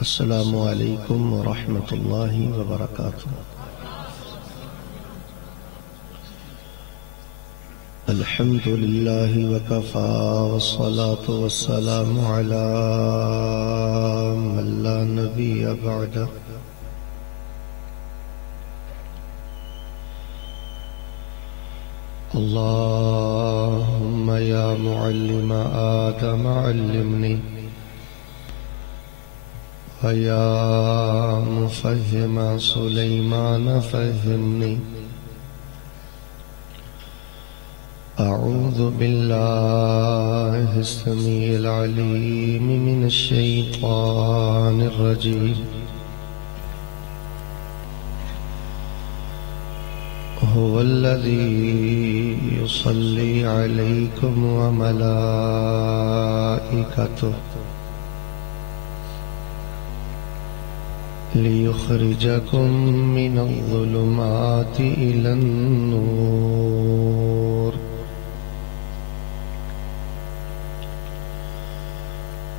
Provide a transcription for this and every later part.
السلام علیکم ورحمۃ اللہ وبرکاتہ۔ الحمد للہ وکفی والصلاة والسلام علی من لا نبی بعدہ۔ اللہم یا معلم آدم علمنی وَيَا مُفَهِّمَ سُلَيْمَانَ فَهِّمْنِي۔ أعوذ باللہ السمیع العلیم من الشیطان الرجیم۔ هو الذی یصلی علیکم وملائکتہ لِيُخْرِجَكُم مِّنَ الظُّلُمَاتِ إِلَى النُّورِ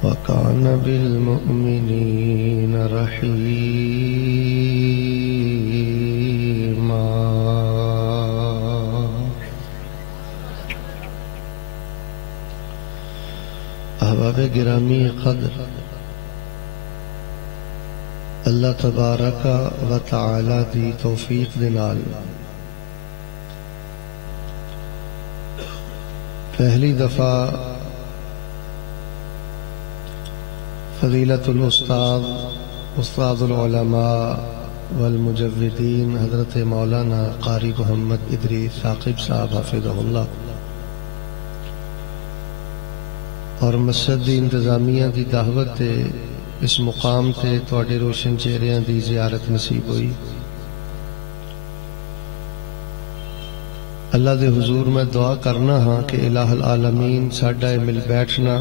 وَكَانَ بِالْمُؤْمِنِينَ رَحِيمًا۔ احباب گرامی قدر، اللہ تبارک و تعالی دی توفیق دے نال پہلی دفعہ فضیلت الاستاذ استاد العلماء والمجودین حضرت مولانا قاری محمد ادریس ثاقب صاحب حفظہ اللہ اور مسجد دی انتظامیہ دی دعوت تے اس مقام تے تواڈے روشن چہریاں دی زیارت نصیب ہوئی۔ اللہ دے حضور میں دعا کرنا ہاں کہ الہ العالمین ساڈا مل بیٹھنا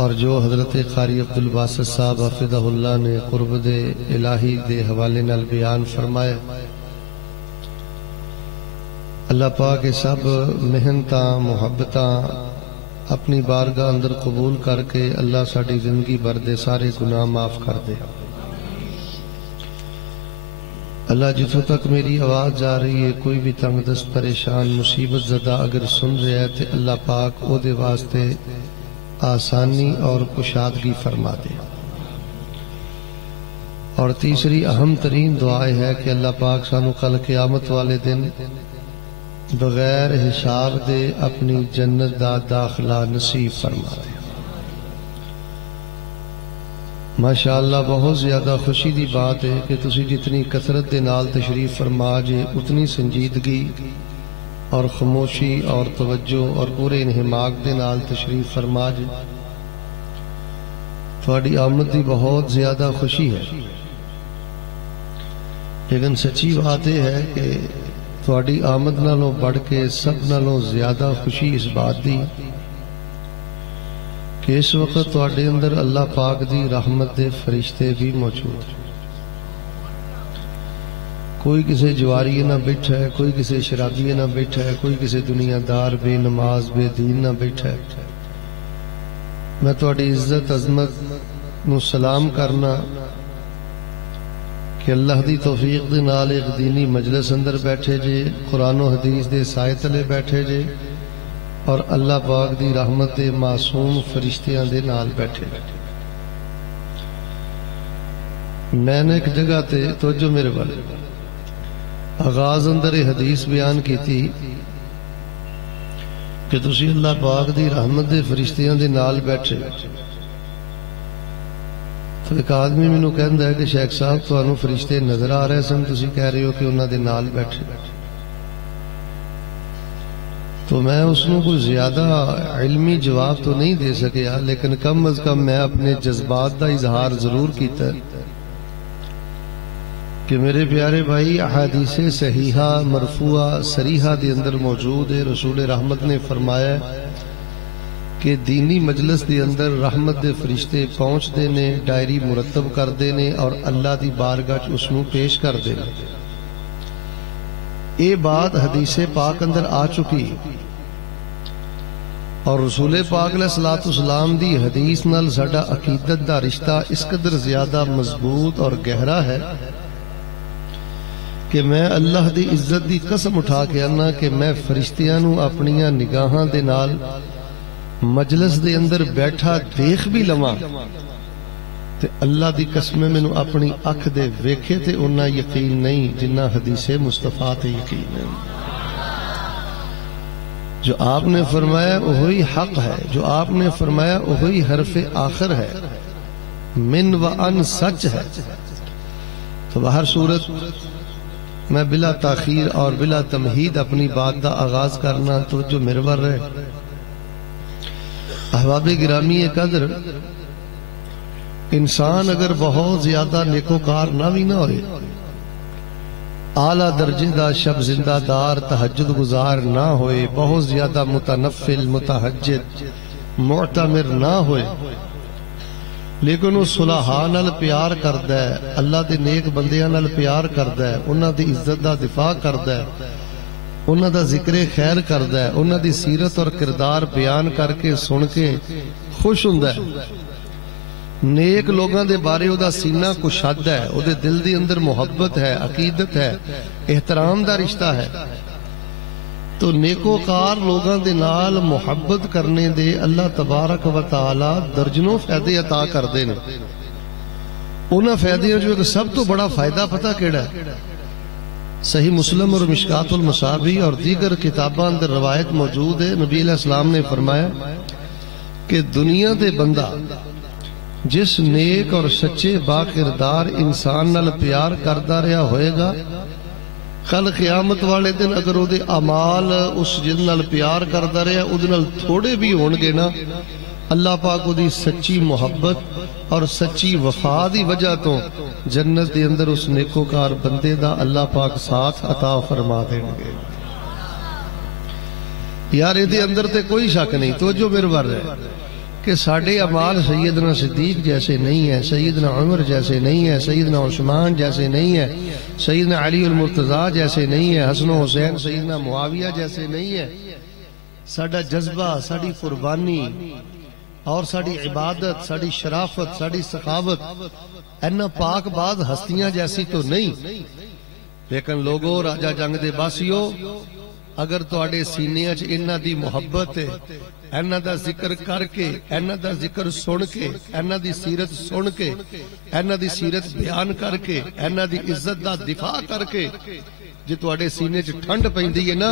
اور جو حضرت قاری عبدالباسط صاحب حفظہ اللہ نے قرب دے الہی دے حوالے نال بیان فرمایا، اللہ پاک سب محنتاں محبتاں اپنی بارگاہ اندر قبول کر کے اللہ ساڑی زندگی بھر دے سارے گناہ معاف کر دے۔ اللہ جتوں تک میری آواز جا رہی ہے کوئی بھی تنگ دست پریشان مصیبت زدہ اگر سن رہا ہے تو اللہ پاک او دے واسطے آسانی اور کشادگی فرما دے۔ اور تیسری اہم ترین دعا ہے کہ اللہ پاک سانو کل قیامت والے دن بغیر حساب دے اپنی جنت دا داخلہ نصیب فرما دے۔ ماشاءاللہ بہت زیادہ خوشی دی بات ہے کہ تسی جتنی کثرت دے نال تشریف فرما جے اتنی سنجیدگی اور خاموشی اور توجہ اور پورے انہماک دے نال تشریف فرما جے، تھوڑی آمد دی بہت زیادہ خوشی ہے۔ لیکن سچی بات یہ ہے کہ تھوڑی آمد نالوں بڑھ کے سب نالوں زیادہ خوشی اس بات دی کہ اس وقت تھوڑے اندر اللہ پاک دی رحمت دے فرشتے بھی موجود ہیں۔ کوئی کسی جواری نہ بیٹھا ہے، کوئی کسی شرابی نہ بیٹھا ہے، کوئی کسی دنیا دار بے نماز بے دین نہ بیٹھا ہے۔ میں تھوڑی عزت عظمت نو سلام کرنا کہ اللہ دی توفیق دے نال ایک دینی مجلس اندر بیٹھے جے، قرآن و حدیث دے سائے تلے بیٹھے جے اور اللہ پاک دی رحمت دے معصوم فرشتیاں دے نال بیٹھے۔ میں نے ایک جگہ تے توجہ میرے والے آغاز اندر حدیث بیان کی تھی کہ تسی اللہ پاک دی رحمت دے فرشتیاں دے نال بیٹھے۔ تو ایک آدمی میں نو کہندہ ہے کہ شیخ صاحب تو انہوں فرشتے نظر آ رہے سن، تسی کہہ رہے ہو کہ انہوں دے نال بیٹھے۔ تو میں اس نے کوئی زیادہ علمی جواب تو نہیں دے سکیا، لیکن کم از کم میں اپنے جذبات دا اظہار ضرور کیتا ہے کہ میرے پیارے بھائی احادیث صحیحہ مرفوعہ صریحہ دے اندر موجود ہے۔ رسول رحمت نے فرمایا کہ دینی مجلس دے اندر رحمت دے فرشتے پہنچ دینے، ڈائری مرتب کر دینے اور اللہ دی بارگاہ اس نو پیش کر دینے۔ یہ بات حدیث پاک اندر آ چکی اور رسول پاک علیہ الصلوۃ والسلام دی حدیث نال ساڈا عقیدت دا رشتہ اس قدر زیادہ مضبوط اور گہرا ہے کہ میں اللہ دی عزت دی قسم اٹھا کے آنا کہ میں فرشتیاں نو اپنیاں نگاہاں دے نال مجلس دے اندر بیٹھا دیکھ بھی لواں تے اللہ دی قسم مینوں اپنی اکھ دے ویکھے تے انہاں یقین نہیں جنہ حدیث مصطفیٰ تے یقین ہے۔ جو آپ نے فرمایا وہی حق ہے، جو آپ نے فرمایا وہی حرف آخر ہے، من و ان سچ ہے۔ تو بہر صورت میں بلا تاخیر اور بلا تمہید اپنی بات دا آغاز کرنا تو جو مرور ہے۔ احباب گرامی قدر، انسان اگر بہت زیادہ نیکوکار نہ بھی نہ ہوئے، اعلیٰ درجے دا شب زندہ دار تہجد گزار نہ ہوئے، بہت زیادہ متنفل متہجد معتمر نہ ہوئے، لیکن وہ صلحاء نال پیار کردا ہے، اللہ دے نیک بندیاں نال پیار کردا ہے، انہاں دی عزت دا دفاع کردا ہے، انہاں دا ذکر خیر کردا ہے، انہاں دی سیرت اور کردار بیان کر کے سن کے خوش ہوندا ہے، نیک لوگاں دے بارے او دا سینہ کشادہ ہے، او دے دل دی اندر محبت ہے، عقیدت ہے، احترام دا رشتہ ہے۔ تو نیکوکار لوگاں دے نال محبت کرنے دے اللہ تبارک و تعالی درجنوں فائدے عطا کردے نے۔ انہاں فائدیاں جو ایک سب تو بڑا فائدہ پتہ کیڑا ہے؟ صحیح مسلم اور مشکات المصابیح اور دیگر کتاباں اندر روایت موجود ہے، نبی علیہ السلام نے فرمایا کہ دنیا دے بندہ جس نیک اور سچے با کردار انسان نال پیار کردا رہا ہوئے گا، کل قیامت والے دن اگر او دے اعمال اس جن نال پیار کردا رہا او دے نال تھوڑے بھی ہون گے نا، اللہ پاک او دی سچی محبت اور سچی وفا دی وجہ تو جنت دے اندر اس نیکوکار بندے دا اللہ پاک ساتھ عطا فرما دیں گے۔ یار دے اندر تے کوئی شک نہیں، توجہ میرے ور ہے کہ ساڑھے اعمال سیدنا صدیق جیسے نہیں ہے، سیدنا عمر جیسے نہیں ہے، سیدنا عثمان جیسے نہیں ہے، سیدنا علی المرتضیٰ جیسے نہیں ہے، حسن و حسین سیدنا معاویہ جیسے نہیں ہے۔ ساڑھا جذبہ، ساڑھی قربانی اور ساڑھی عبادت، ساڑھی شرافت، ساڑھی سخاوت اینا پاک باز ہستیاں جیسی تو نہیں، لیکن لوگوں راجہ جنگ دے باسیو اگر تواڈے سینیاں چ انہاں دی محبت ہے، انہاں دا ذکر کر کے، انہاں دا ذکر سن کے، انہاں دی سیرت سن کے، انہاں دی سیرت بیان کر کے، انہاں دی عزت دا دفاع کر کے جے تواڈے سینے چ ٹھنڈ پیندی ہے نا،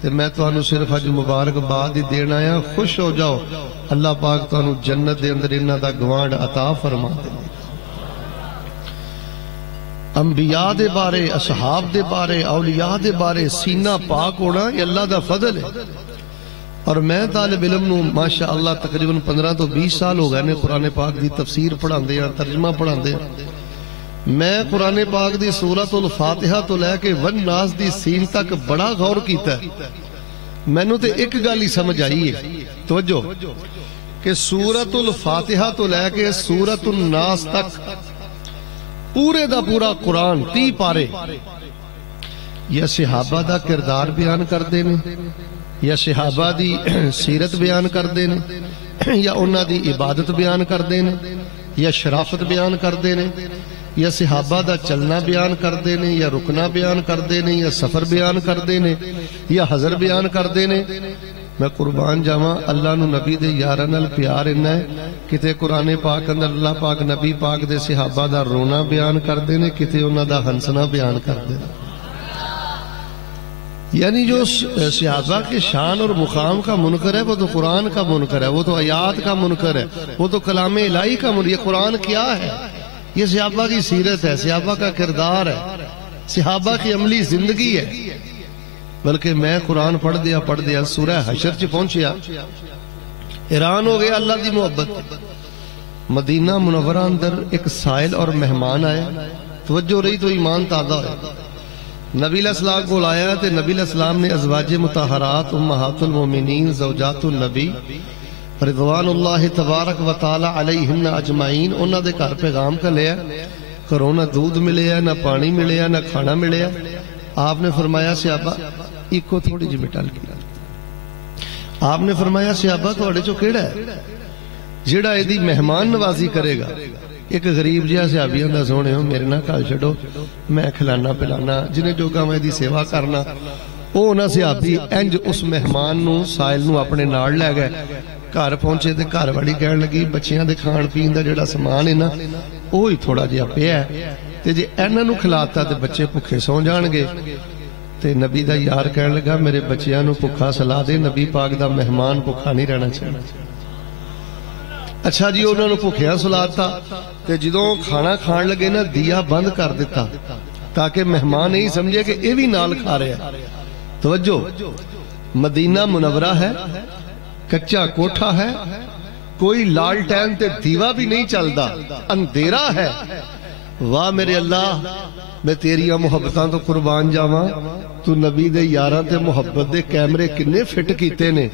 تے میں تانوں صرف اج مبارکباد ہی دین آیا، خوش ہو جاؤ، اللہ پاک تانوں جنت دے اندر انہاں دا گوانڈ عطا فرما دے۔ انبیاء دے بارے، اصحاب دے بارے، اولیاء دے بارے سینہ پاک ہونا یہ اللہ دا فضل ہے۔ اور میں طالب علم نوں ماشاءاللہ تقریباً 15 تو 20 سال ہو گئے نے قرآن پاک دی تفسیر پڑھان دے ہیں، ترجمہ پڑھان دے ہیں۔ میں قرآن پاک دی سورۃ الفاتحہ تو لے کے والناس دی سین تک بڑا غور کیتا ہے۔ میں نو تے ایک گل ہی سمجھ آئی ہے، توجہ، کہ سورۃ الفاتحہ تو لے کے سورۃ الناس تک پورے دا پورا قرآن 30 پارے یا صحابہ دا کردار بیان کر دینے، یا صحابہ دی سیرت بیان کر دینے، یا انہاں دی عبادت بیان کر دینے، یا شرافت بیان کر دینے، یا صحابہ دا چلنا بیان کر دینے، یا رکنا بیان کر دینے، یا سفر بیان کر دینے، یا حضر بیان کر دینے۔ میں قربان جاواں اللہ نو نبی دے یاراں نال پیار انہا ہے، کتے قرآن پاک اندر اللہ پاک نبی پاک دے صحابہ دا رونا بیان کر دینے، کتے انہاں دا ہنسنا بیان کر دینے۔ یعنی جو صحابہ کے شان اور مقام کا منکر ہے وہ تو قرآن کا منکر ہے، وہ تو آیات کا منکر ہے، وہ تو کلام الہی کا منکر ہے۔ یہ قرآن کیا ہے؟ یہ صحابہ کی سیرت ہے، صحابہ کا کردار ہے، صحابہ کی عملی زندگی ہے۔ بلکہ میں قرآن پڑھ دیا سورہ حشر چ پہنچیا، حیران ہو گیا اللہ دی محبت۔ مدینہ منورہ اندر ایک سائل اور مہمان آئے، توجہ رہی تو ایمان تازہ ہوئے۔ نبی علیہ السلام کو لایا تے نبی علیہ السلام نے ازواج مطہرات امہات المومنین زوجات النبی رضوان اللہ تبارک و تعالی علیہن اجمعین انہاں دے گھر پیغام کا لیا، گھروں نہ دودھ ملیا، نہ پانی ملیا، نہ کھانا ملیا۔ آپ نے فرمایا صحابہ ایک کو تھوڑی جی مٹال کی، آپ نے فرمایا صحابہ تواڈے چوں کیڑا ہے جیڑا ایدی مہمان نوازی کرے گا؟ ایک غریب جہا صحابی آندا سونے ہو میرے نال گل چھڈو، میں کھلانا پلانا جنہیں جوگا میں دی سیوا کرنا۔ وہ انہاں صحابی انج اس مہمان نو سائل نو اپنے نال لے گئے۔ گھر پہنچے تے گھر والی کہن لگی بچیاں دے کھان پین دا جڑا سامان ہے نا وہی تھوڑا جہا پیا ہے، تے جے انہاں نو کھلاتا تے بچے بھوکے سو جان گے۔ تے نبی دا یار کہن لگا میرے بچیاں نو بھوکا سلا دے، نبی پاک دا مہمان بھوکا نہیں رہنا چاہیے۔ اچھا جی انہوں نے بھوکیاں سلاتا تے جدوں کھانا کھان لگے نا دیا بند کر دیتا تاکہ مہمان نہیں سمجھے کہ یہ بھی نال کھا رہے ہیں۔ توجہ، مدینہ منورہ ہے، کچا کوٹھا ہے، کوئی لالٹین تے دیوا بھی نہیں چلدا، اندھیرا ہے۔ واہ میرے اللہ، میں تیریاں محبتاں تو قربان جاواں، تو نبی دے یاراں تے محبت دے کیمرے کنے فٹ کیتے نے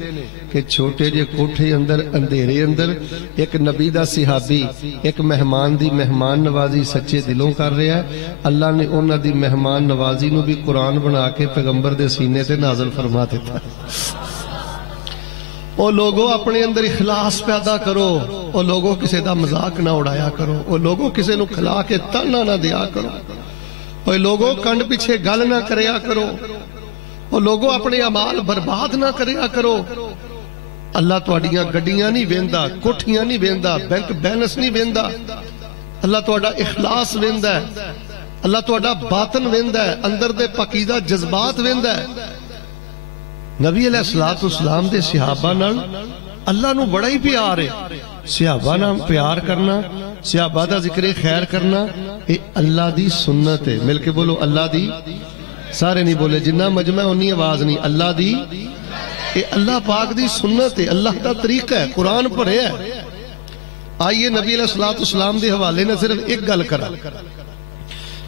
کہ چھوٹے جے کوٹھے اندر اندھیرے اندر ایک نبی دا صحابی ایک مہمان دی مہمان نوازی سچے دلوں کر رہا ہے۔ اللہ نے انہاں دی مہمان نوازی نو بھی قرآن بنا کے پیغمبر دے سینے تے نازل فرما دیتا۔ او لوگوں اپنے اندر اخلاص پیدا کرو، او لوگوں کسے دا مذاق نہ اڑایا کرو، او لوگوں کسے نو کھلا کے تانا نہ دیا کرو، او لوگوں کنڈ پیچھے گل نہ کریا کرو، او لوگوں اپنے اعمال برباد نہ کریا کرو۔ اللہ تواڈیاں گڈیاں نہیں ویندا، کوٹھیاں نہیں ویندا، بینک بیلنس نہیں ویندا، اللہ تواڈا اخلاص ویندا ہے، اللہ تواڈا باطن ویندا ہے، اندر دے پاکیزہ جذبات ویندا ہے۔ نبی علیہ السلام دے صحابہ نال اللہ نو بڑا ہی پیار ہے۔ صحابہ نال پیار کرنا، صحابہ دا ذکر خیر کرنا، اے اللہ دی سنت ہے۔ مل کے بولو اللہ دی، سارے نہیں بولے، جنہ مجمع انی آواز نہیں، اللہ دی، اے اللہ پاک دی سنت ہے، اللہ دا طریقہ ہے، قرآن پڑھے ہے۔ آئیے نبی علیہ السلام دے حوالے نے صرف ایک گل کرا،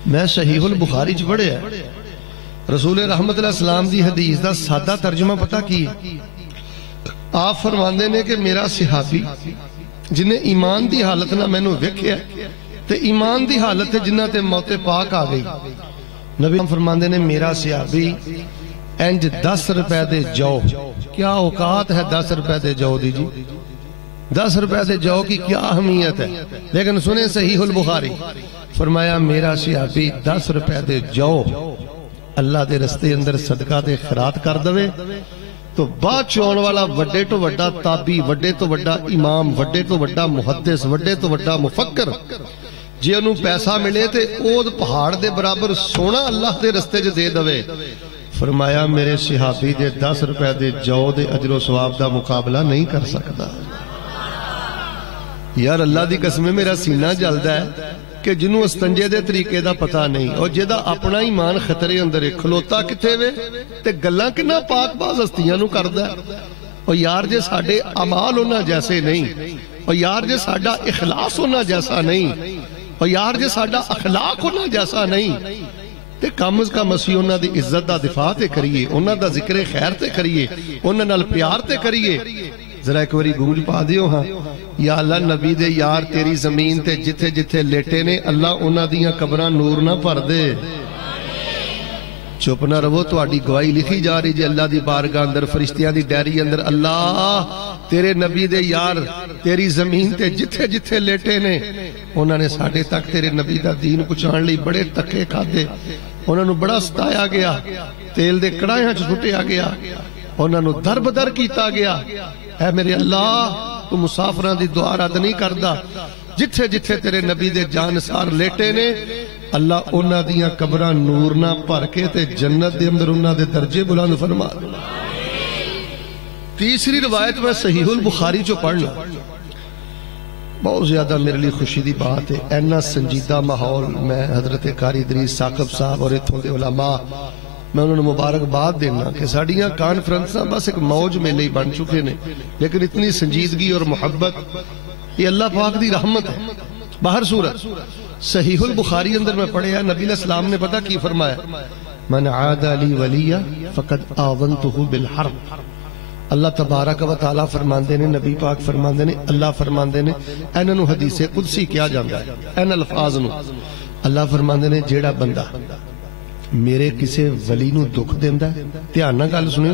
میں صحیح البخاری چ پڑھے ہے، رسول رحمت علیہ السلام دی حدیث دا سادہ ترجمہ پتہ کی آپ فرماندے نے کہ میرا صحابی جنہیں ایمان دی حالت نہ میں نو ویکھیا تے ایمان دی حالت جنہ تے موت پاک آ گئی، نبی فرماندے نے میرا صحابی انج 10 روپے دے جو، کیا اوقات ہے 10 روپے دے جو دی جی، 10 روپے دے جو کی کیا اہمیت ہے، لیکن سنیں صحیح البخاری، فرمایا میرا صحابی 10 روپے دے جو اللہ دے رستے اندر صدقہ دے خیرات کر دوے تو بعد چون والا وڈے تو وڈا تابی، وڈے تو وڈا امام، وڈے تو وڈا محدث، وڈے تو وڈا مفکر جی انہوں پیسہ ملے تے اود پہاڑ دے برابر سونا اللہ دے رستے جو دے دوے۔ فرمایا میرے صحابی دے 10 روپے دے جو دے اجر و ثواب دا مقابلہ نہیں کر سکتا۔ یار اللہ دی قسم میرا سینہ جلدا ہے کہ جنہوں استنجے دے طریقے دا پتہ نہیں اور جیدہ اپنا ایمان خطرے اندر کھلوتا کتے وے تے گلاں کنا پاک باز ہستیاں نو کردا ہے۔ اور یار جے ساڈے اعمال ہونا جیسے نہیں، اور یار جے ساڈا اخلاص ہونا جیسا نہیں، اور یار جے ساڈا اخلاق ہونا جیسا نہیں تے کم از کم اسی انہاں دی عزت دا دفاع تے کریے، انہاں دا ذکر خیر تے کریے، انہاں نال پیار تے کریے۔ ذرا ایک واری گونج پا دیو ہاں، یا اللہ نبی دے یار تیری زمین تے جتھے جتھے لیٹے نے اللہ انہاں دیاں قبراں نور نہ بھر دے۔ چپ نہ رہو، تہاڈی گواہی لکھی جا رہی جی اللہ دی بارگاہ اندر فرشتیاں دی ڈائری اندر، اللہ تیرے نبی دے یار تیری زمین تے جتھے جتھے لیٹے نے انہاں نے ساڈے تک تیرے نبی دا دین پہنچان لئی بڑے تکے کھادے، انہاں نو بڑا ستایا گیا، تیل دے کڑاہیاں چ سٹیا گیا، انہاں نو در بدر کیتا گیا۔ اے میرے اللہ تو مسافران دی دعا رد نہیں کردا، جتھے جتھے تیرے نبی دے جانسار لیٹے نے اللہ انہاں دیاں قبراں نور نہ بھر کے تے جنت دے اندر انہاں دے درجے بلند فرما۔ تیسری روایت میں صحیح البخاری جو پڑھنا بہت زیادہ میرے لیے خوشی دی بات ہے، اینا سنجیدہ ماحول میں حضرت قاری ادریس ثاقب صاحب اور اتھوں دے علماء میں انہوں نے مبارکباد دینا کہ ساڑیاں کانفرنساں بس ایک موج میں لئی بن چکے نے، لیکن اتنی سنجیدگی اور محبت یہ اللہ پاک دی رحمت ہے۔ باہر صورت صحیح البخاری اندر میں پڑھے ہیں، نبی علیہ السلام نے پتہ کی فرمایا، من عاد لی ولیہ فقد آذنتہ بالحرب۔ اللہ تبارک و تعالیٰ فرماندے نے، نبی پاک فرماندے نے، اللہ فرماندے نے، اینہاں نو حدیث قدسی کیا جاندہ ہے، این الفاظ نو اللہ فرماندے نے جیڑا بندہ میرے کسے ولی نو دکھ دیندا ہے، دھیان نہ گل سنو،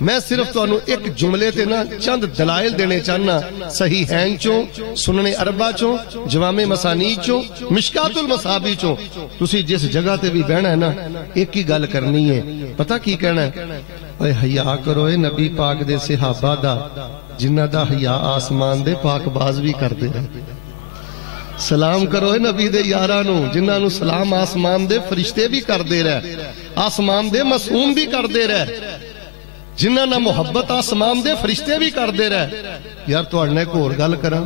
میں صرف تو انہوں ایک جملے تے نا چند دلائل دینے چاہنا، صحیحین چوں، سنن اربع چوں، جوامع مسانید چوں، مشکات المصابیح چوں، تسی جس جگہ تے بھی بہنا ہے نا ایک ہی گل کرنی ہے، پتہ کی کہنا ہے؟ اے حیا کرو اے نبی پاک دے صحابہ دا جنہ دا حیا آسمان دے پاک باز بھی کر دے رہے، سلام کرو اے نبی دے یارانو جنہ نو سلام آسمان دے فرشتے بھی کر دے رہے، آسمان دے معصوم بھی کر دے رہے، جنہ نہ محبت آسمان دے فرشتے بھی کر دے رہے۔ یار تو اڑنے کو اور گل کرا،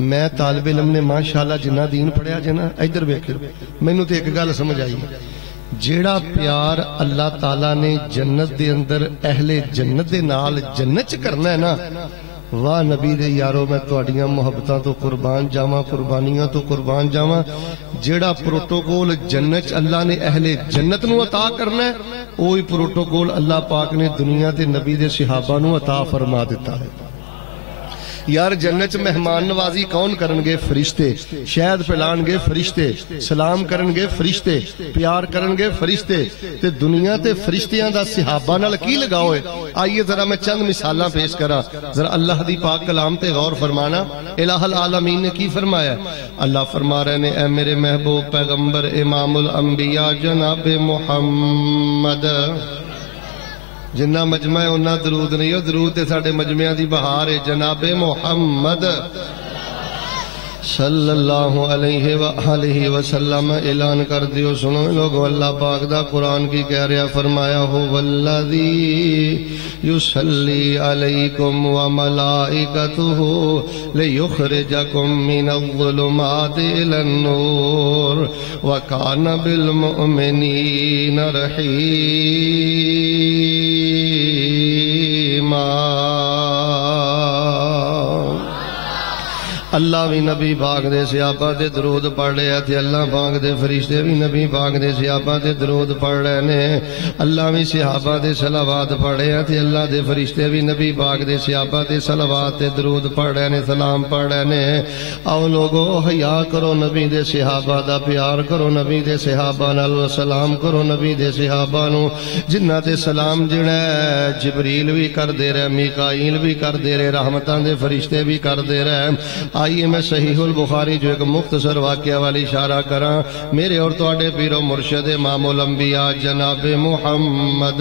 میں طالب علم نے ماشاءاللہ جنہ دین پڑھیا جنہ ادھر ویکھو، مینوں تے ایک گل سمجھ آئی، جیڑا پیار اللہ تعالیٰ نے جنت دے اندر اہل جنت دے نال جنت چ کرنا ہے نا، واہ نبی دے یارو میں تواڈیاں محبتاں تو قربان جاواں، قربانیاں تو قربان جاواں، جیڑا پروٹوکول جنت اللہ نے اہل جنت نو عطا کرنا ہے وہی پروٹوکول اللہ پاک نے دنیا دے نبی دے صحابہ نو عطا فرما دیتا ہے۔ یار جنت مہمان نوازی کون کرنگے؟ فرشتے، شہد پلانگے فرشتے، سلام کرنگے فرشتے، پیار کرنگے فرشتے، تے دنیا تے فرشتیاں دا صحابہ نال کی لگاؤ ہے؟ آئیے ذرا میں چند مثالاں پیش کرا، ذرا اللہ دی پاک کلام تے غور فرمانا۔ الہ العالمین نے کی فرمایا؟ اللہ فرما رہے نے اے میرے محبوب پیغمبر امام الانبیاء جناب محمد، جنہ مجمع ہے انہا درود نہیں ہو، درود تے ساڑھے مجمع دی بہار ہے، جناب محمد صلی اللہ علیہ وآلہ وسلم اعلان کر دیو، سنو لوگو اللہ پاک دا قرآن کی کہہ رہا، فرمایا ہو والذی یصلی علیکم وملائکتہ لیخرجکم من الظلمات الی النور وکان بالمؤمنین اللہ بھی نبی پاک دے صحابہ دے درود پڑھ رہے تھے، اللہ پاک دے فرشتے بھی نبی پاک دے صحابہ دے درود پڑھ رہے نے، اللہ بھی صحابہ دے صلوات پڑھ رہے تھے، اللہ دے فرشتے بھی نبی پاک دے صحابہ دے صلوات دے درود پڑھ رہے نے، سلام پڑھ رہے نے۔ آؤ لوگو حیا کرو نبی دے صحابہ دا، پیار کرو نبی دے صحابہ نال، سلام کرو نبی دے صحابہ نو، جنہ دے سلام جڑا ہے جبریل بھی کر دے رہے، میکائیل بھی کر دے رہے، رحمتاں دے فرشتے بھی کر دے رہے۔ آئیے میں صحیح البخاری جو ایک مختصر واقعہ والی اشارہ کراں، میرے اور تواڈے پیر و مرشد امام الانبیاء جناب محمد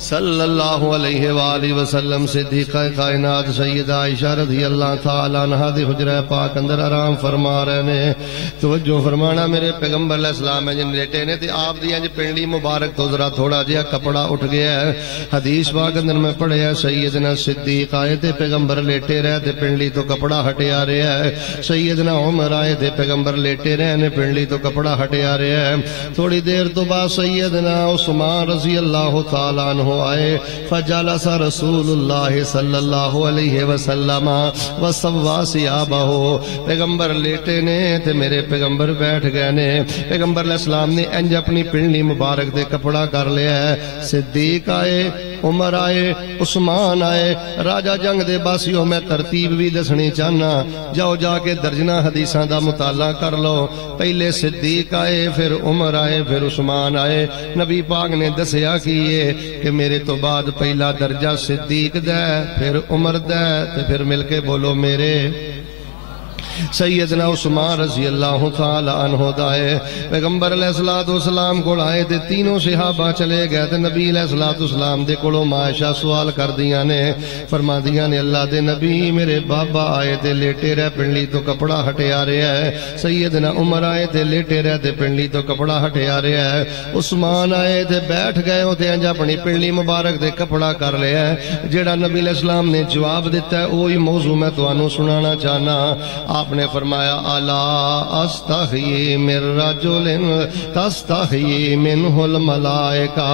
صلی اللہ علیہ وآلہ وسلم صدیقہ کائنات سیدہ عائشہ رضی اللہ تعالیٰ عنہ دی حجرہ پاک اندر آرام فرما رہے نے۔ توجہ فرمانا، میرے پیغمبر علیہ السلام ہے جن لیٹے نے تے آپ دی انج پنڈلی مبارک تو ذرا تھوڑا جہا کپڑا اٹھ گیا ہے۔ حدیث پاک اندر میں پڑھے ہے سیدنا صدیق آئے تے پیغمبر لیٹے رہے تے پنڈلی تو کپڑا ہٹے آ رہے ہے، سیدنا عمر آئے تے پیغمبر لیٹے رہے نے پنڈلی تو کپڑا ہٹے آ رہے ہے۔ تھوڑی دیر تو بعد سیدنا عثمان رضی اللہ تعالیٰ عنہ آئے، فجلس رسول اللہ صلی اللہ علیہ وسلم وسوا ثیابہ، پیغمبر لیٹے نے تے میرے پیغمبر بیٹھ گئے نے۔ پیغمبر علیہ السلام نے انج اپنی پنڈلی مبارک دے کپڑا کر لیا ہے۔ صدیق آئے، عمر آئے، عثمان آئے، راجہ جنگ دے باسیوں میں ترتیب بھی دسنی چاہنا، جاؤ جا کے درجنہ حدیثاں دا مطالعہ کر لو۔ پہلے صدیق آئے، پھر عمر آئے، پھر عثمان آئے۔ نبی پاک نے دسیا کیے کہ میرے تو بعد پہلا درجہ صدیق دے، پھر عمر دے، تے پھر مل کے بولو میرے سیدنا عثمان رضی اللہ تعالی عنہ دائے۔ پیغمبر علیہ السلام کو آئے تے تینوں صحابہ چلے گئے تے نبی علیہ السلام دے کولوں معاشہ سوال کر دیاں نے، فرما دیاں نے اللہ دے نبی میرے بابا آئے تے لیٹے رہ پنڈلی تو کپڑا ہٹے آ رہا ہے، سیدنا عمر آئے تے لیٹے رہ تے پنڈلی تو کپڑا ہٹے آ رہا ہے، عثمان آئے تے بیٹھ گئے تے انج اپنی پنڈلی مبارک دے کپڑا کر لیا ہے۔ جیڑا نبی علیہ السلام نے جواب دیتا ہے وہی موضوع میں تانوں سنانا چاہنا۔ آپ نے فرمایا الا استحیی من رجل تستحیی منہ الملائکہ،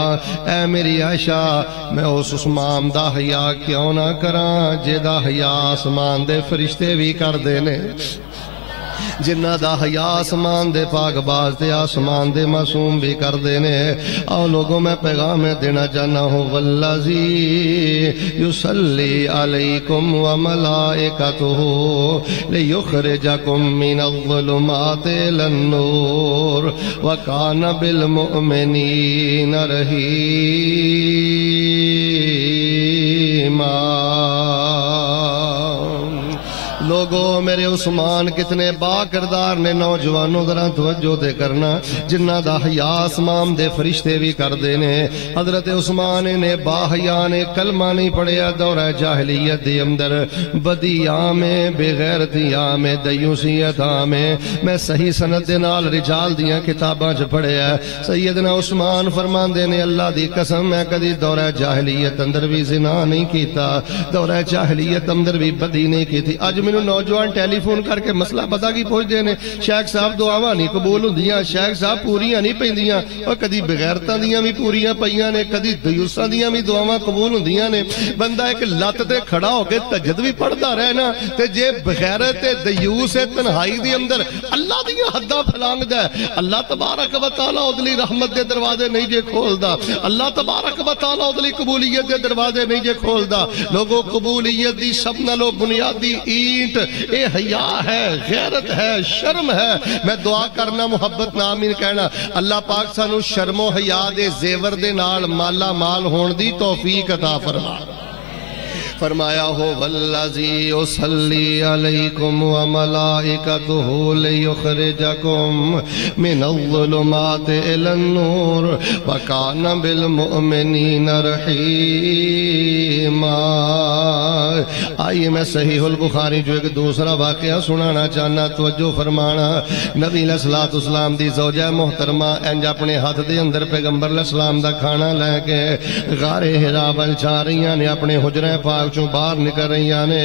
اے میری عائشہ میں اس عثمان دا حیا کیوں نہ کراں جیدا حیا آسمان دے فرشتے بھی کر دینے۔ جنہ دا حیا آسمان دے پاک باز تے آسمان دے معصوم بھی کر دینے. آؤ لوگوں میں پیغام دینا چاہنا ہوں والذی یصلی علیکم وملائکتہ لیخرجکم من الظلمات الی النور وکان بالمؤمنین رحیما. لوگو میرے عثمان کتنے با کردار نے. نوجوانوں ذرا توجہ دے کرنا. جنہ دا حیا آسمان دے فرشتے بھی کر دینے. حضرت عثمان نے با حیا نے کلمہ نہیں پڑھیا دورہ جاہلیت دی اندر. بدیاں میں بغیرتیاں میں دیوسیتاں میں صحیح سند دے نال رجال دیاں کتاباں چ پڑھیا. سیدنا عثمان فرماندے نے اللہ دی قسم میں کدی دورہ جاہلیت اندر بھی زنا نہیں کیتا, دورہ جاہلیت اندر بھی بدی نہیں کی تھی. اج میں نوجوان ٹیلی فون کر کے مسئلہ پتا کی پوچھتے ہیں شیخ صاحب دعاواں نہیں قبول ہوندیاں, شیخ صاحب پوریاں نہیں پیندیاں. اور کدی بغیرتاں دیاں بھی پوریاں پیاں نے, کدی دیوساں دیاں بھی دعاواں قبول ہوندیاں نے. بندہ ایک لت تے کھڑا ہو کے تہجد بھی پڑھدا رہنا تے جے بغیرت تے دیوس تنہائی دی اندر اللہ دیاں حداں پھلانگدا ہے. اللہ تبارک و تعالی اودلی رحمت دے دروازے نہیں جے کھولدا. اللہ تبارک و تعالی اودلی قبولیت دے دروازے نہیں جے کھولدا. لوگوں قبولیت دی سب نالوں بنیادی اے حیا ہے, غیرت ہے, شرم ہے. میں دعا کرنا محبت نہ آمین کہنا اللہ پاک سانو شرم و حیا دے زیور دے نال مالا مال ہون دی توفیق عطا فرما. فرمایا ہو والذی یصلی علیکم وملائکتہ لیخرجکم من الظلمات الی النور وکان بالمؤمنین رحیما. آئیے میں صحیح البخاری جو ایک دوسرا واقعہ سنانا چاہنا, توجہ فرمانا. نبی علیہ السلام دی زوجہ محترمہ انج اپنے ہاتھ دے اندر پیغمبر علیہ السلام دا کھانا لے کے غار حرا ول جا رہیاں نے, اپنے حجرہ پاک چوں باہر نکل رہیاں نے.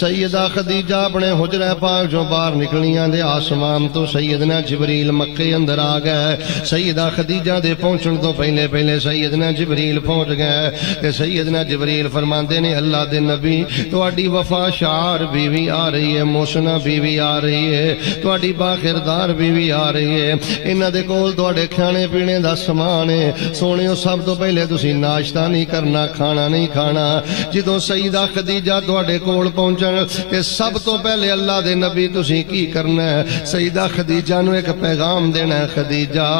سیدہ خدیجہ اپنے حجرہ پاک چوں باہر نکلیاں دے آسمان تو سیدنا جبریل مکے اندر آ گئے. سیدہ خدیجہ دے پہنچن تو پہلے سیدنا جبریل پہنچ گئے. کہ سیدنا جبریل فرماندے نے اللہ دے نبی تواڈی وفا شعار بیوی آ رہی ہے, موسنا بیوی آ رہی ہے, تواڈی باخردار بیوی آ رہی ہے. انہاں دے کول تواڈے کھانے پینے دا سامان ہے. سونےو سب تو پہلے تسی ناشتہ نہیں کرنا, کھانا نہیں کھانا. جدوں سیدہ خدیجہ تواڈے کول پہنچن تے سب تو پہلے اللہ دے نبی تسی کی کرنا ہے, سیدہ خدیجہ نو ایک پیغام دینا ہے. خدیجہ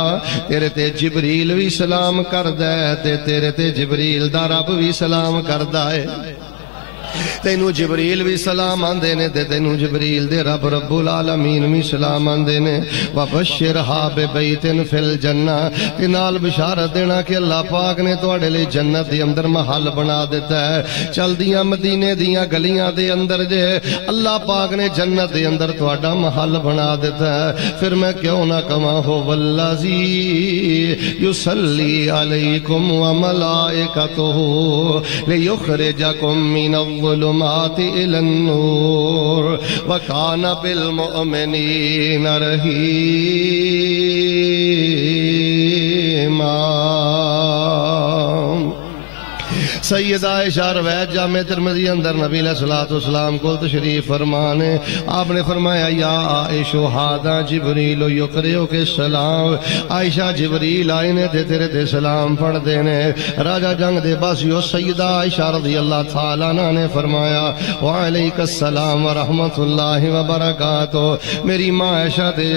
تیرے تے جبریل بھی سلام کردا ہے تے تیرے تے جبریل دا رب بھی سلام کردا ہے. تینو جبریل بھی سلام آندے نے تے تینو جبریل دے رب رب العالمین بھی سلام آندے نے. وبشرھا ببیت فی الجنہ, تے نال بشارت دینا کہ اللہ پاک نے تواڈے لئی جنت دے اندر محل بنا دیتا ہے. چل دیاں مدینے دیاں گلیاں دے اندر جے اللہ پاک نے جنت دے اندر تواڈا محل بنا دیتا ہے. پھر میں کیوں نہ کہاں ہو والذی یصلی علیکم وملائکتہ لیخرجکم من الظلمات الی النور وکان بالمؤمنین رحیما. سیدہ عائشہ روایت جامع ترمذی اندر نبی علیہ السلام کو تشریف فرمانے. آپ نے فرمایا یا عائشہ ھذا جبریل یقرئک السلام. عائشہ جبریل آئے نے تیرے تے سلام پڑھ دینے. راجہ جنگ دے باسیو سیدہ عائشہ رضی اللہ تعالیٰ عنہ نے فرمایا وعلیک السلام ورحمت اللہ وبرکاتہ. میری ماں عائشہ دے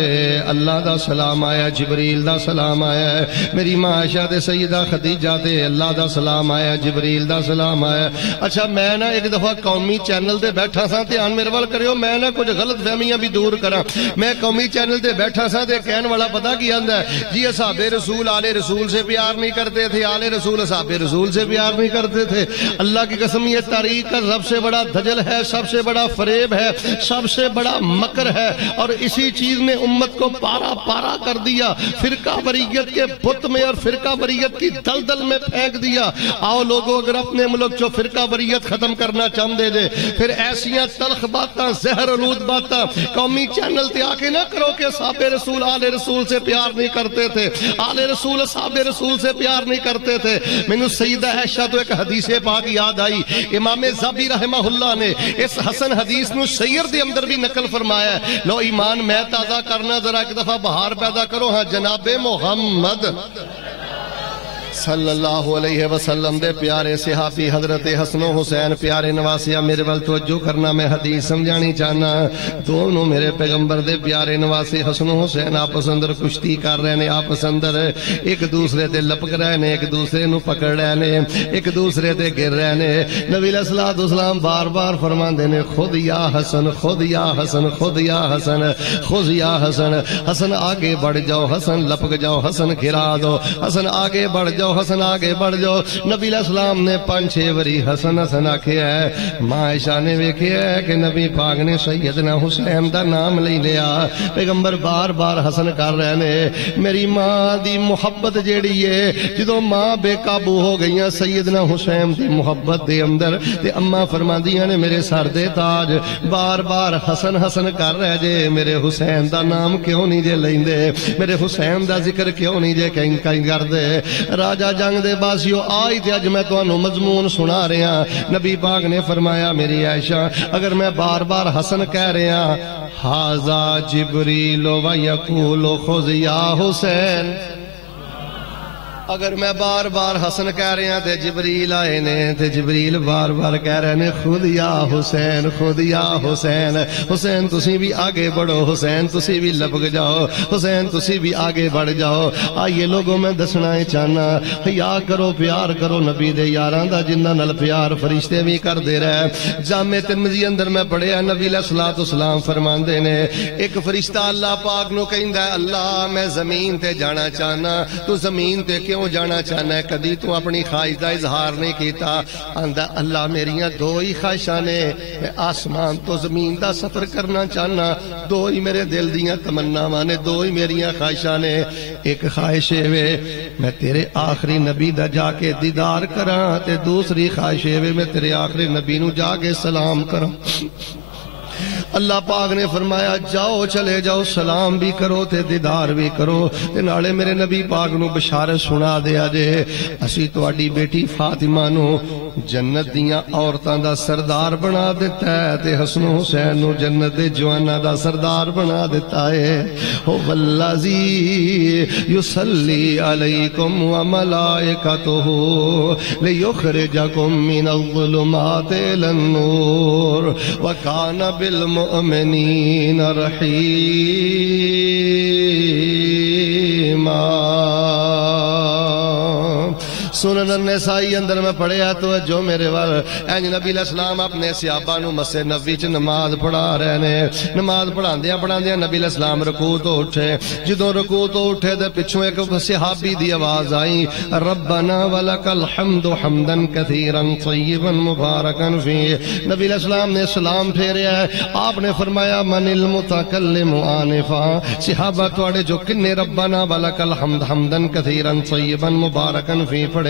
اللہ دا سلام آیا, جبریل دا سلام آیا. میری ماں عائشہ دے سیدہ خدیجہ دے اللہ دا سلام آیا, جبریل دا سلام آیا. اچھا میں نہ ایک دفعہ قومی چینل تے بیٹھا سا, دھیان میرے وال کریو, میں نہ کچھ غلط فہمیاں بھی دور کراں. میں قومی چینل تے بیٹھا سا تے کہن والا پتہ کی آندا ہے جی اصحاب رسول آل رسول سے پیار نہیں کرتے تھے, آل رسول اصحاب رسول سے پیار نہیں کرتے تھے. اللہ کی قسم یہ تاریخ کا سب سے بڑا دجل ہے, سب سے بڑا فریب ہے, سب سے بڑا مکر ہے. اور اسی چیز نے امت کو پارا پارا کر دیا, فرقہ وریت کے بت میں اور فرقہ وریت کی دلدل میں پھینک دیا. آؤ لوگوں اگر اپنے ملک چو فرقہ وریت ختم کرنا چاہتے دے پھر ایسیاں تلخ باتاں زہر آلود باتاں قومی چینل تے آکے نہ کرو کہ صحابہ رسول آل رسول سے پیار نہیں کرتے تھے، آل رسول صحابہ رسول سے پیار نہیں کرتے تھے۔ میں نے سیدہ عائشہ تو ایک حدیث پاک یاد آئی، امام زابی رحمہ اللہ نے اس حسن حدیث نو سیر دے اندر بھی نقل فرمایا ہے، لو ایمان میں تازہ کرنا ذرا ایک دفعہ بہار پیدا کرو، ہاں جناب محمد صلی اللہ علیہ وسلم دے پیارے صحابی حضرت حسن و حسین پیارے نواسیہ میرے وال توجہ کرنا، میں حدیث سمجھانی چاہنا۔ دونوں میرے پیغمبر دے پیارے نواسی حسن و حسین آپس اندر کشتی کر رہے نے، آپس اندر ایک دوسرے تے لپک رہے نے، ایک دوسرے نو پکڑ رہے نے، ایک دوسرے تے گر رہے نے۔ نبی علیہ السلام بار بار فرماندے نے خود یا حسن، خود یا حسن، خود یا حسن، خود یا حسن، حسن آگے بڑھ جاؤ، حسن لپک جاؤ، حسن گرا دو، حسن آگے بڑھ جاؤ، حسن آگے بڑھ جاؤ۔ نبی علیہ السلام نے 5-6 وری حسن حسن آکھیا ہے۔ ماں عائشہ نے ویکھیا ہے کہ نبی پاک نے سیدنا حسین دا نام لے لیا، پیغمبر بار بار حسن کر رہے نے۔ میری ماں دی محبت جیڑی ہے، جدوں ماں بے قابو ہو گئیاں سیدنا حسین دی محبت دے اندر، تے اماں فرماندیاں نے میرے سر دے تاج بار بار حسن حسن کر رہے جے، میرے حسین دا نام کیوں نہیں جے لیندے، میرے حسین دا ذکر کیوں نہیں جے کہیں کردے۔ راجہ جنگ دے باسیو آئی تے اج میں تانوں مضمون سنا رہا۔ نبی پاک نے فرمایا میری عائشہ اگر میں بار بار حسن کہہ رہا ھذا جبریل و یقول خذ یا حسین، اگر میں بار بار حسن کہہ رہے ہیں تے جبریل آئے نے، تے جبریل بار بار کہہ رہے ہیں خود یا حسین، خود یا حسین، حسین تسی بھی آگے بڑھو، حسین تسی بھی لپک جاؤ، حسین تسی بھی آگے بڑھ جاؤ۔ آئیے لوگوں میں دسنا ہی چاہنا، یا کرو پیار کرو نبی دے یاراں دا جنہاں نال پیار فرشتے بھی کر دے رہے۔ جامع ترمذی اندر میں پڑھیا نبی علیہ السلام فرماندے نے ایک فرشتہ اللہ پاک نو کہندا ہے اللہ میں زمین تے جانا چاہنا، تو زمین تے کیوں جانا چاہنا ہے، کدی تو اپنی خواہش دا اظہار نہیں کیتا؟ آندا اللہ میریاں دو ہی خواہشاں نے، میں آسمان تو زمین دا سفر کرنا چاہنا، دو ہی میرے دل دیاں تمناواں نے، دو ہی میریاں خواہشاں نے۔ ایک خواہش ہے میں تیرے آخری نبی دا جا کے دیدار کراں، تے دوسری خواہش ہے میں تیرے آخری نبی نو جا کے سلام کراں۔ اللہ پاک نے فرمایا جاؤ چلے جاؤ، سلام بھی کرو تے دیدار بھی کرو، تے نالے میرے نبی پاک نو بشارت سنا دیا جے اسی تواڈی بیٹی فاطمہ نو جنت دیاں عورتاں دا سردار بنا دیتا ہے، تے حسن و حسین نو جنت دے جواناں دا سردار بنا دیتا ہے۔ او والذی یصلی علیکم وملائکتہ لیخرجکم من الظلمات الی النور وکان بالمؤمنین رحیما۔ سنن النسائی اندر میں پڑھیا تو جو میرے وال اینج نبی علیہ السلام اپنے صحابہ نو مسجد نبوی چ نماز پڑھا رہے نے، نماز پڑھاندیاں پڑھاندیاں نبی علیہ السلام رکوع تو اٹھے، جدوں رکوع تو اٹھے تے پچھوں ایک صحابی دی آواز آئی ربنا ولک الحمد حمدا کثیرا طیبا مبارکا فیہ۔ نبی علیہ السلام نے سلام پھیریا ہے، آپ نے فرمایا من المتکلم آنفا، صحابہ تواڈے جو کنے ربنا ولک الحمد حمدا کثیرا طیبا مبارکا فیہ پڑھے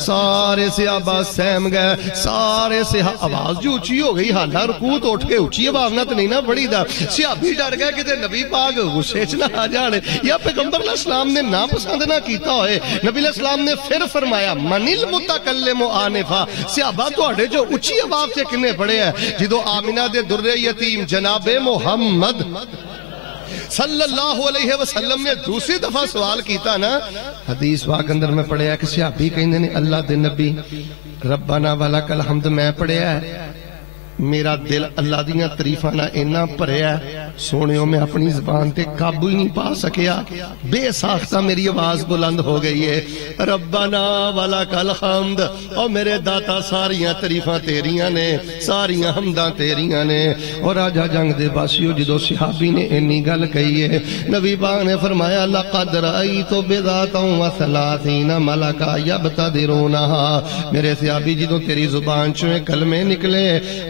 سارے صحابہ سہم گئے، سارے صحابہ آواز جو اچھی ہو گئی، حالہ رکوع تو اٹھ کے اچھی آواز نہ تو نہیں نہ پڑی دا، صحابی ڈر گئے کہ نبی پاک غصے چ نہ آ جانے یا پیغمبر علیہ السلام نے ناپسند نہ کیتا ہوئے۔ نبی علیہ السلام نے پھر فرمایا من المتکلم آنفا، صحابہ تواڈے جو اچھی آواز سے کنے پڑے ہیں، جدو آمنہ دے در یتیم جناب محمد صلی اللہ علیہ وسلم نے دوسری دفعہ سوال کیتا نا، حدیث پاک اندر میں پڑھیا کہ صحابی کہندے نے اللہ دے نبی ربنا ولک الحمد میں پڑھیا ہے، میرا دل اللہ دیاں تعریفاں نال اینا بھریا ہے سونیوں میں اپنی زبان تے قابو ہی نہیں پا سکیا، بے ساختہ میری آواز بلند ہو گئی ہے ربنا ولک الحمد، اور میرے داتا ساریاں تعریفاں تیریاں نے، ساریاں حمداں تیریاں نے۔ اور راجہ جنگ دے باسیو جدو صحابی نے انی گل کہی ہے، نبی پاک نے فرمایا لقد رأیت بضعۃ وثلاثین ملکا یبتدرونہا، میرے صحابی جدو تیری زبان چویں کلمے نکلے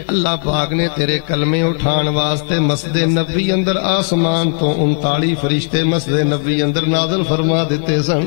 اللہ پاک نے تیرے کلمے اٹھان واسطے مسجد نبوی اندر آسمان تو 39 فرشتے مسجد نبوی اندر نازل فرما دیتے سن۔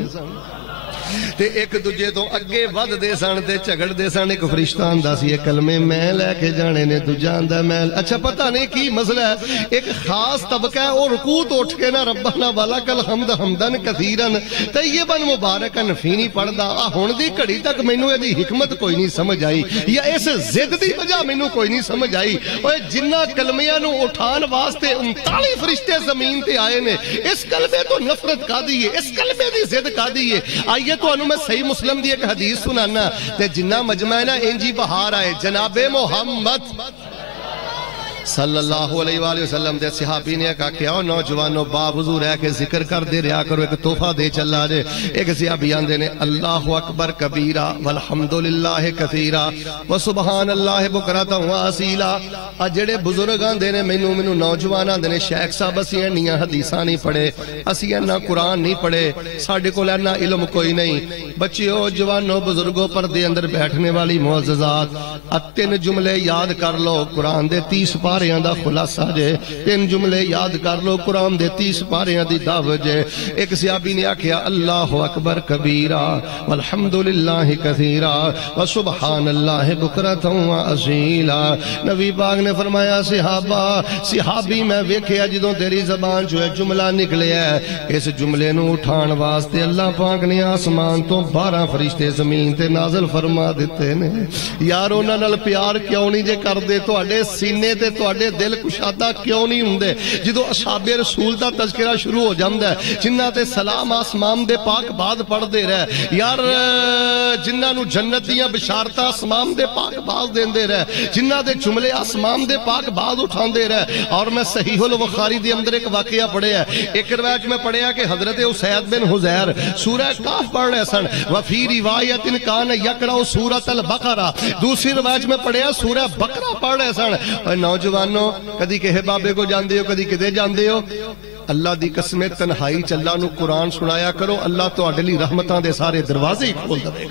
تے ایک دوجے تو اگے ود دے سن تے جھگڑ دے سن. ایک فرشتہ آندا سی یہ کلمے میں لے کے جانے نے, دوجا آندا میں. اچھا پتہ نہیں کی مسئلہ ہے. ایک خاص طبقہ ہے وہ رکوع تو اٹھ کے نا ربنا ولکل حمد حمدن کثیرن طیبا مبارکن فی نہیں پڑھدا. ہن دی گھڑی تک مینوں دی حکمت کوئی نہیں سمجھ آئی, یا اس ضد دی وجہ مینوں کوئی نہیں سمجھ آئی. اوے جنہ کلمیاں نو اٹھان واسطے 39 فرشتے زمین تے آئے نے, اس کلمے تو نفرت کا دی ہے, اس کلمے دی ضد کا دی ہے. آئیے تو انہوں میں صحیح مسلم دی ایک حدیث سنانا تے جنہ مجمع ہے نا انجی بہار آئے. جناب محمد صلی اللہ علیہ وآلہ وسلم دے صحابی نے کہا کہ آؤ نوجوانوں باوضو رہ کے ذکر کر دے رہا کرو, ایک تحفہ دے چلا جے. ایک صحابی آندے نے اللہ اکبر کبیرہ والحمدللہ کثیرہ وسبحان اللہ بکرۃ واصیلا. جڑے بزرگ آندے نے مینوں نوجوان آندے نے شیخ صاحب اسی انیاں حدیثاں نہیں پڑھے, اسی انہاں قرآن نہیں پڑھے, ساڈے کول انہاں علم کوئی نہیں. بچیو جوانوں بزرگوں پردے اندر بیٹھنے والی معززات, 3 جملے یاد کر لو قرآن دے 30 پاریاں دا خلاصہ جے. 3 جملے یاد کر لو قرآن دے 30 پاریاں دی دعوت جے. ایک صحابی نے آکھیا اللہ اکبر کبیرہ والحمدللہ کثیرہ وسبحان اللہ بکرۃ واصیلا. نبی پاک نے فرمایا صحابی میں ویکھیا جدوں تیری زبان جو ہے جملہ نکلیا ہے, اس جملے نو اٹھان واسطے اللہ پاک نے آسمان تو 12 فرشتے زمین تے نازل فرما دیتے نے. یار انہاں نال پیار کیوں نہیں جے کردے, تواڈے سینے تے تواڈے دل کشادہ کیوں نہیں ہوندے جدوں اصحاب رسول دا تذکرہ شروع ہو جاندا ہے, جنہاں تے سلام آسمان دے پاک بعد پڑھ دے رہے. یار جنہاں نو جنت دیاں بشارتاں آسمان دے پاک بعد دیندے رہے, جنہاں دے جملے آسمان دے پاک بعد اٹھاندے رہے. اور میں صحیح البخاری دے اندر ایک واقعہ پڑھیا ہے, ایک روایت میں پڑھیا کہ حضرت اسید بن حزیر سورہ کاف پڑھ رہے سن, وفی روایت کان یقرأ سورۃ البقرہ, دوسری روایت میں پڑھیا سورہ بقرہ پڑھ رہے سن. اور نوجوانوں کدی کہے بابے کو جاندے ہو, کدی کدے جاندے ہو, اللہ دی قسم تنہائی چ اللہ نو قرآن سنایا کرو, اللہ تواڈے لئی رحمتاں دے سارے دروازے ہی کھول دے.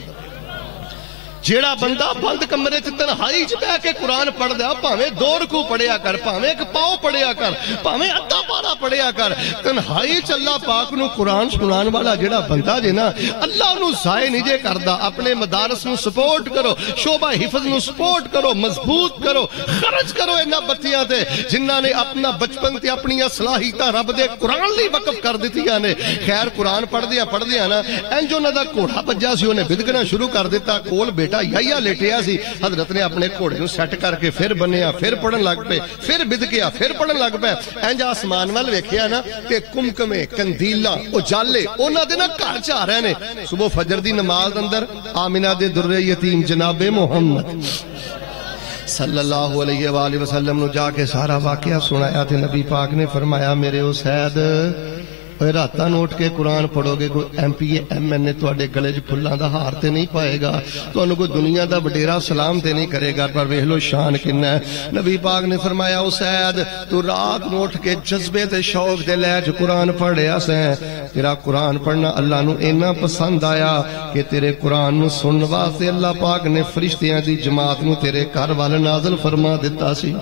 جیڑا بندہ بند کمرے چ تنہائی چ بیٹھ کے قرآن پڑھ دیا, بھاویں 2 رکوع پڑھیا کر, بھاویں 1 پاؤ پڑھیا کر, بھاویں ادھا پارا پڑھیا کر, تنہائی چ اللہ پاک نو قرآن سنان والا جیڑا بندہ جے نا اللہ نو ضائع نہیں جے کردا. اپنے مدارس نو سپورٹ کرو, شعبہ حفظ نو سپورٹ کرو, مضبوط کرو, خرچ کرو انہاں بچیاں تے جنہاں نے اپنا بچپن تے اپنی صلاحیتاں رب دے قرآن لئی وقف کر دتیاں نے. خیر قرآن پڑھدیاں نا انج انہاں دا گھوڑا بجا سی, انہیں بدگنا شروع کر دیتا, کول یا لیٹیا سی. حضرت نے اپنے گھوڑے نو سیٹ کر کے پھر بنیا, پھر پڑھن لگ پے, پھر بد گیا, پھر پڑھن لگ پے. انج آسمان وال ویکھیا نا تے کمکمے کندیلا اجالے انہاں دے نا گھر چ آ رہے نے. صبح فجر دی نماز اندر آمنہ دے در یتیم جناب محمد صلی اللہ علیہ وآلہ وسلم نو جا کے سارا واقعہ سنایا تے نبی پاک نے فرمایا میرے اسید راتاں اٹھ کے قرآن پڑھو گے, کوئی M P A M N A تواڈے گلے چ پھلاں دا ہار تے نہیں پائے گا, تانوں کوئی دنیا دا وڈیرا سلام تے نہیں کرے گا, پر ویکھ لو شان کنا ہے. نبی پاک نے فرمایا اسید تو رات نو اٹھ کے جذبے تے شوق دے لے چ قرآن پڑھیا سیں, تیرا قرآن پڑھنا اللہ نو اینا پسند آیا کہ تیرے قرآن نو سنن واسطے اللہ پاک نے فرشتیاں دی جماعت نو تیرے گھر وال نازل فرما دتا سی.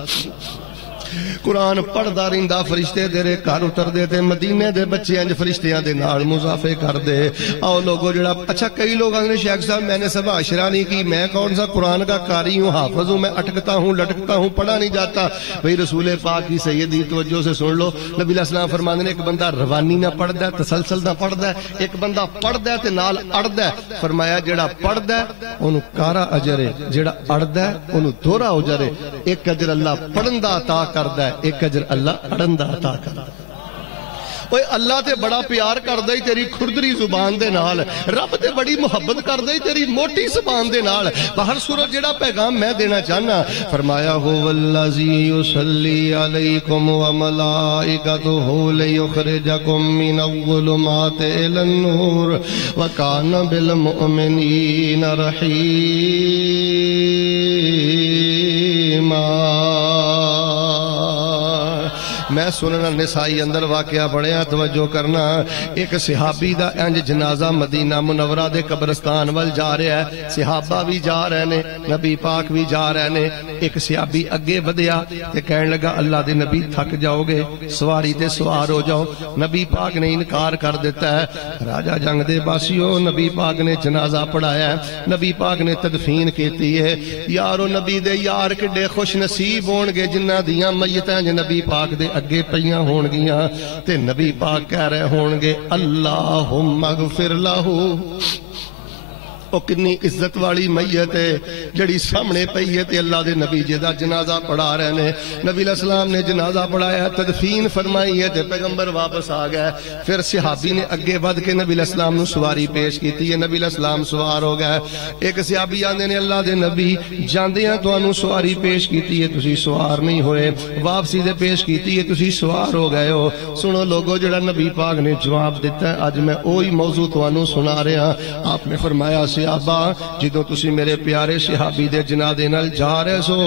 قرآن پڑھدا رہندا فرشتے تیرے گھر اتر دے تے مدینے دے بچے انج فرشتیاں دے نال مضافے کر دے. آؤ لوگوں جڑا اچھا کئی لوگ آندے شیخ صاحب میں نے سب عشرہ نہیں کی, میں کون سا قرآن کا قاری ہوں, حافظ ہوں, میں اٹکتا ہوں لٹکتا ہوں, پڑھا نہیں جاتا. بھئی رسول پاک کی سیدی توجہ سے سن لو, نبی علیہ السلام فرماندے نے ایک بندہ روانی نہ پڑھدا ہے, تسلسل نہ پڑھدا ہے, ایک بندہ پڑھدا ہے تے نال اڑدا ہے. فرمایا جڑا پڑھدا ہے اونوں کارا اجر ہے, جڑا اڑدا ہے اونوں دوہرا اجر ہے. ایک اجر اللہ پڑھن دا عطا کردا ہے, ایک اجر اللہ اڑن دا عطا کردا ہے. اوے اللہ تے بڑا پیار کردا ہی تیری کھردری زبان دے نال, رب تے بڑی محبت کردا ہی تیری موٹی زبان دے نال. باہر صورت جڑا پیغام میں دینا چاہنا, فرمایا هو الذی یصلی علیکم وملائکتہ لیخرجکم من الظلمات الی النور وکان بالمؤمنین رحیما. میں سنن النسائی اندر واقعہ پڑھیا، توجہ کرنا. ایک صحابی دا انج جنازہ مدینہ منورہ دے قبرستان وال جا رہا ہے، صحابہ بھی جا رہے نے، نبی پاک بھی جا رہے نے. ایک صحابی اگے ودیا تے کہن لگا اللہ دے نبی تھک جاؤ گے، سواری تے سوار ہو جاؤ. نبی پاک نے انکار کر دیتا ہے. راجہ جنگ دے باسیو، نبی پاک نے جنازہ پڑھایا ہے، نبی پاک نے تدفین کیتی ہے. یارو نبی دے یار کڈے خوش نصیب ہون گے جنہ دیاں میتاں نبی پاک دے اگے پیاں ہون گیاں تے نبی پاک کہہ رہے ہون گے اللہم اغفر لہو. او کنی عزت والی میت ہے جڑی سامنے پئی ہے تے اللہ دے نبی جی دا جنازہ پڑھا رہے نے. نبی علیہ السلام نے جنازہ پڑھایا، تدفین فرمائی ہے تے پیغمبر واپس آ گئے. پھر صحابی نے اگے ود کے نبی علیہ السلام نو سواری پیش کیتی ہے، نبی علیہ السلام سوار ہو گئے. ایک صحابی آندے نے اللہ دے نبی جاندیاں تانوں سواری پیش کیتی ہے تسی سوار نہیں ہوئے، واپسی دے پیش کیتی ہے تسی سوار ہو گئے ہو. سنو لوگو جڑا نبی پاک نے جواب دیتا ہے اج میں وہی موضوع تانوں سنا رہا. آپ نے فرمایا صحابہ جدوں تسی میرے پیارے صحابی دے جنازے نال جا رہے سو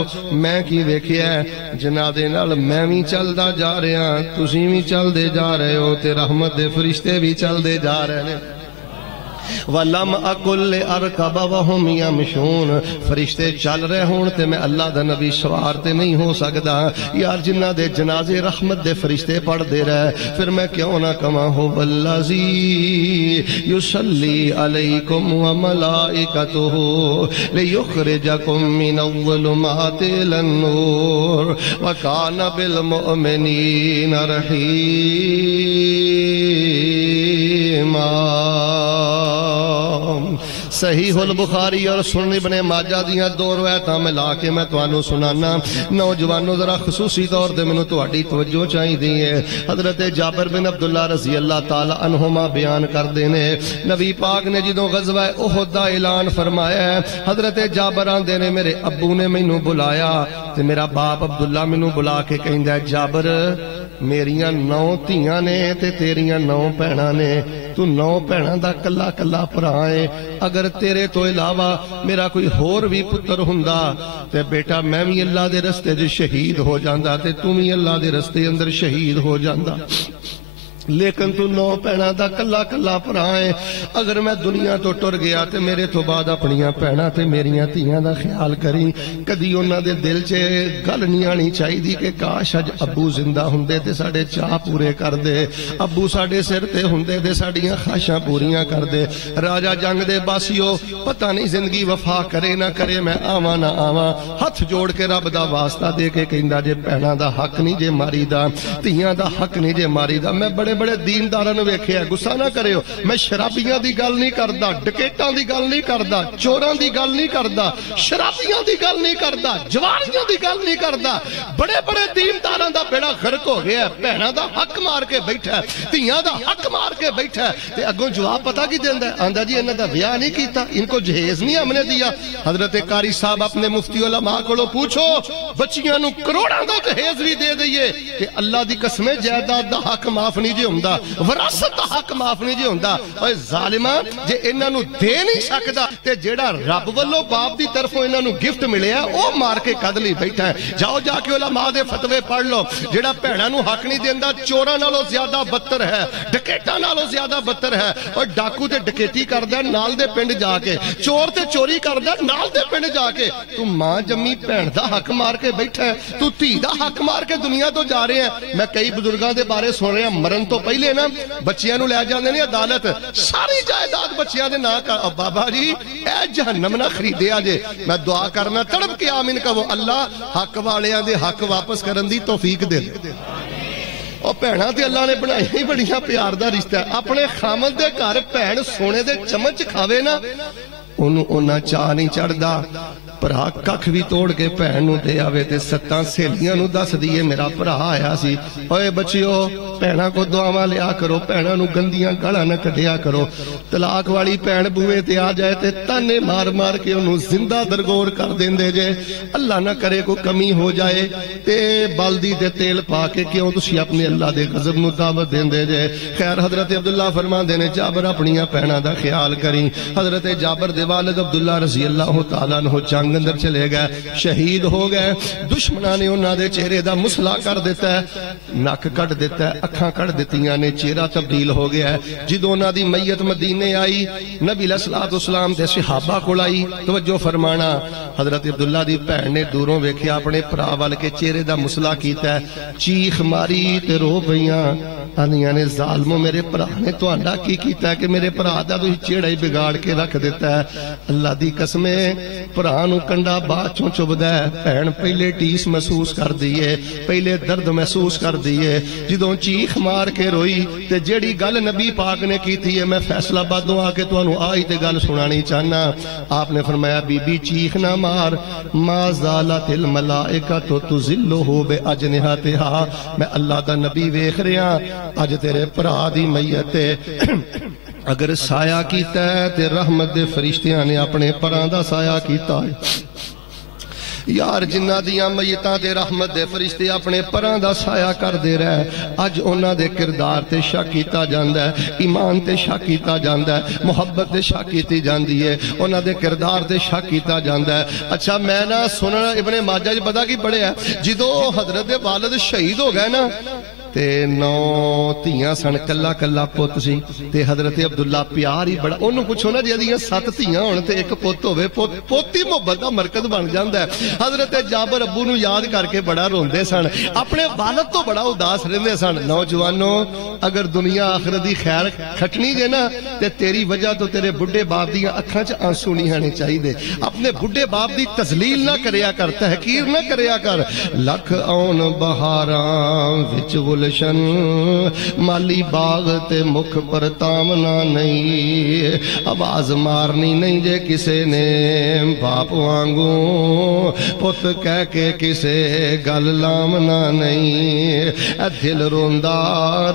میں کی ویکھیا جنازے نال میں بھی چلدا جا رہا، تسی بھی چلدے جا رہے ہو تے رحمت دے فرشتے بھی چلدے جا رہے نے. وَلَمْ أَقُلْ لِأَرْكَبَ وَهُمْ يَمْشُونَ. فرشتے چل رہے ہون تے میں اللہ دا نبی سوار تے نہیں ہو سکدا. یار جنہ دے جنازے رحمت دے فرشتے پڑھ دے رہے پھر میں کیوں نہ کما ہو وَالَّذِي يُصَلِّي عَلَيْكُمْ وَمَلَائِكَتُهُ لِيُخْرِجَكُمْ مِنَ الظُّلُمَاتِ إِلَى النُّورِ وَكَانَ بِالْمُؤْمِنِينَ رَحِيمًا. صحیح البخاری اور سنن ابن ماجہ دیاں دو روایتاں ملا کے میں تانوں سنانا. نوجوانوں ذرا خصوصی طور تے مینوں تہاڈی توجہ چاہیدی ہے. حضرت جابر بن عبداللہ رضی اللہ تعالی عنہما بیان کردے نے نبی پاک نے جدوں غزوہ احد دا اعلان فرمایا ہے، حضرت جابر آندے نے میرے ابو نے مینوں بلایا تے میرا باپ عبداللہ مینوں بلا کے کہندا ہے جابر میریاں 9 دھیاں نے تے تیریاں 9 بہناں نے، تو 9 بہناں دا کلا کلا بھرا ہے. اگر تیرے تو علاوہ میرا کوئی ہور بھی پتر ہوندا تے بیٹا میں بھی اللہ دے رستے جو شہید ہو جاندا تے تم بھی اللہ دے رستے اندر شہید ہو جاندا. لیکن تو 9 بہناں دا کلا کلا بھرا ہے. اگر میں دنیا تو ٹر گیا تے میرے تو بعد اپنیاں بہناں تے میریاں دھیاں دا خیال کری. کدی انہاں دے دل چ گل نہیں آنی چاہیدی کہ کاش اج ابو زندہ ہوندے تے ساڈے چاہ پورے کر دے، ابو ساڈے سر تے ہوندے تے ساڈیاں خواہشاں پوریاں کر دے. راجہ جنگ دے باسیو پتہ نہیں زندگی وفا کرے نہ کرے میں آواں نہ آواں. ہتھ جوڑ کے رب دا واسطہ دے کے کہندا جے بہناں دا حق نہیں جے ماری دا، دھیاں دا حق نہیں جے ماری دا. میں بڑے بڑے دینداراں نوں ویکھیا، غصہ نہ کریو، میں شرابیاں دی گل نہیں کردا، ڈکیٹاں دی گل نہیں کردا، چوراں دی گل نہیں کردا، شرابیاں دی گل نہیں کردا، جواریاں دی گل نہیں کردا. بڑے بڑے دینداراں دا بیڑا غرق ہو گیا، بہناں دا حق مار کے بیٹھا ہے، دھیاں دا حق مار کے بیٹھا ہے. تے اگوں جواب پتہ کی دیندا ہے؟ آندا جی انہاں دا بیاہ نہیں کیتا، ان کو جہیز نہیں ہم نے دیا. حضرت قاری صاحب اپنے مفتی علماء کولوں پوچھو بچیاں نوں کروڑاں دا جہیز بھی دے دئیے کہ اللہ دی قسم جائیداد دا حق معاف نہیں جے ہوندا، وراثت دا حق معاف نہیں جے ہوندا. اوے ظالماں جے انہاں نوں دے نہیں سکدا تے جیڑا رب والوں باپ دی طرفوں انہاں نوں گفٹ ملیا او مار کے کد لئی بیٹھا ہے. جاؤ جا کے علماء دے فتوے پڑھ لو. جیڑا بہناں نوں حق نہیں دیندا چوراں نالوں زیادہ بدتر ہے، ڈکیٹاں نالوں زیادہ بدتر ہے. اور ڈاکو تے ڈکیتی کردا نال دے پنڈ جا کے، چور تے چوری کردا نال دے پنڈ جا کے. تو ماں جمی بہن دا حق مار کے بیٹھا ہے، تو دھی دا حق مار کے دنیا تو جا رہے ہیں. میں کئی بزرگاں دے بارے سن رہا مرن تو پہلے نا بچیاں نوں لے جاندے نے عدالت، ساری جائیداد بچیاں دے نام کر. بابا جی اے جہنم نہ خریدیا جے. میں دعا کرنا تڑپ کے آمین کہو اللہ حق والیاں دے حق واپس کرن دی توفیق دے. اور بہناں تے اللہ نے بنائی ہی بڑیاں پیار دا رشتہ ہے. اپنے خامد دے گھر بہن سونے دے چمچ کھاوے نا انہوں انہاں چاہ نہیں چڑھدا. بھرا ککھ بھی توڑ کے بہن نوں دے آوے تے 7 سہیلیاں نوں دس دیے میرا بھرا آیا سی. اوئے بچیو بہناں کو دعاواں لیا کرو، بہناں نوں گندیاں گالاں نہ کڈیا کرو. طلاق والی بہن بوئے تے آ جائے تے تانے مار مار کے انہوں زندہ درگور کر دیندے جے. اللہ نہ کرے کوئی کمی ہو جائے تے بلدی تے تیل پا کے کیوں تسی اپنے اللہ دے غضب نو دعوت دیندے جے. خیر حضرت عبداللہ فرماندے نے جابر اپنیاں بہناں دا خیال کری. حضرت جابر دے والد عبداللہ رضی اللہ تعالیٰ عنہ جنگ اندر چلے گئے, شہید ہو گئے. دشمناں نے انہاں دے چہرے دا مسلا کر دیتا ہے, نک کٹ دیتا ہے, اکھاں کٹ دتیاں نے, چہرہ تبدیل ہو گیا ہے. جدوں انہاں دی میت مدینے آئی, نبی علیہ الصلوۃ والسلام تے صحابہ کول آئی. توجہ فرمانا, حضرت عبداللہ دی بہن نے دوروں ویکھیا اپنے بھرا ول کے چہرے دا مسلا کیتا ہے, چیخ ماری تے رو پئیاں. آندیاں نے ظالمو میرے بھرا نے تہاڈا کی کیتا ہے کہ میرے بھرا دا تسی چہرہ ہی بگاڑ کے رکھ دیتا ہے. اللہ دی قسم بھرا نو کنڈا بعد چوں چبدا ہے. بہن پہلے ٹیس محسوس کر دیے, پہلے درد محسوس کر دیے. جدوں چیخ مار کے روئی تے جیڑی گل نبی پاک نے کیتی ہے میں فیصلہ آبادوں آ کے تانوں آئی تے گل سنانی چاہنا. آپ نے فرمایا بی بی چیخ نہ مار, ما زالت الملائکۃ تذلہ باجنحتہا. میں اللہ دا نبی ویکھ رہا اج تیرے بھرا دی میت اگر سایہ کیتا ہے تے رحمت دے فرشتیاں نے اپنے پراں دا سایہ کیتا ہے. یار جنہ دیاں میتاں تے رحمت دے فرشتے اپنے پراں دا سایہ کر دے رہے, اج انہاں دے کردار تے شک کیتا جاندا ہے, ایمان تے شک کیتا جاندا ہے, محبت تے شک کیتی جاندی ہے, انہاں دے کردار تے شک کیتا جاندا ہے. اچھا میں نہ سننا ابن ماجہ جی پتہ کی پڑھیا جدوں حضرت والد شہید ہو گئے نا تے 9 دھیاں سن, کلا کلا پت سی. تے حضرت عبداللہ پیار ہی بڑا, انہوں پوچھو نا جدیاں 7 دھیاں ہون تے ایک پت ہوے, پوتی محبت دا مرکز بن جاندا ہے. حضرت جابر ابو نو یاد کر کے بڑا روندے سن, اپنے والد تو بڑا اداس رہندے سن. نوجوانوں اگر دنیا آخرت دی خیر کھٹنی جے نا تے تیری وجہ تو تیرے بڈھے باپ دیاں اکھاں چ آنسو نہیں آنے چاہیے. اپنے بڈھے باپ دی تذلیل نہ کریا کر, تحقیر نہ کریا کر. لکھ آن بہاراں وچ گلشن, مالی باغ تے مکھ پر تامنا نہیں. آواز مارنی نہیں جے کسے نے باپ وانگوں, پت کہہ کے کسے گل لامنا نہیں. اے دل روندا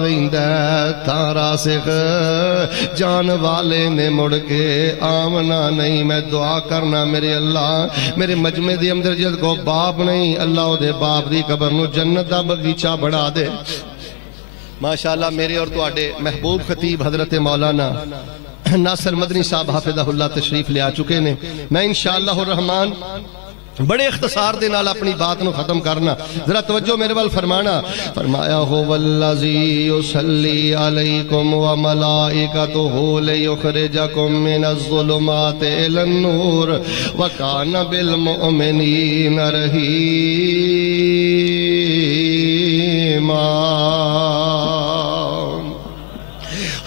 رہندا تارا سکھ, جان والے نے مڑ کے آمنا نہیں. میں دعا کرنا میرے اللہ میرے مجمع دی اندر جد کو باپ نہیں, اللہ دے باپ دی قبر نو جنت دا بغیچہ بڑھا دے. ماشاءاللہ میرے اور تواڈے محبوب خطیب حضرت مولانا ناصر مدنی صاحب حافظہ اللہ تشریف لے آ چکے نے. میں انشاءاللہ الرحمن بڑے اختصار دے نال اپنی بات نو ختم کرنا, ذرا توجہ میرے وال فرمانا. فرمایا هو الذی یصلی علیکم وملائکتہ لیخرجکم من الظلمات الی النور وکان بالمؤمنین رحیما.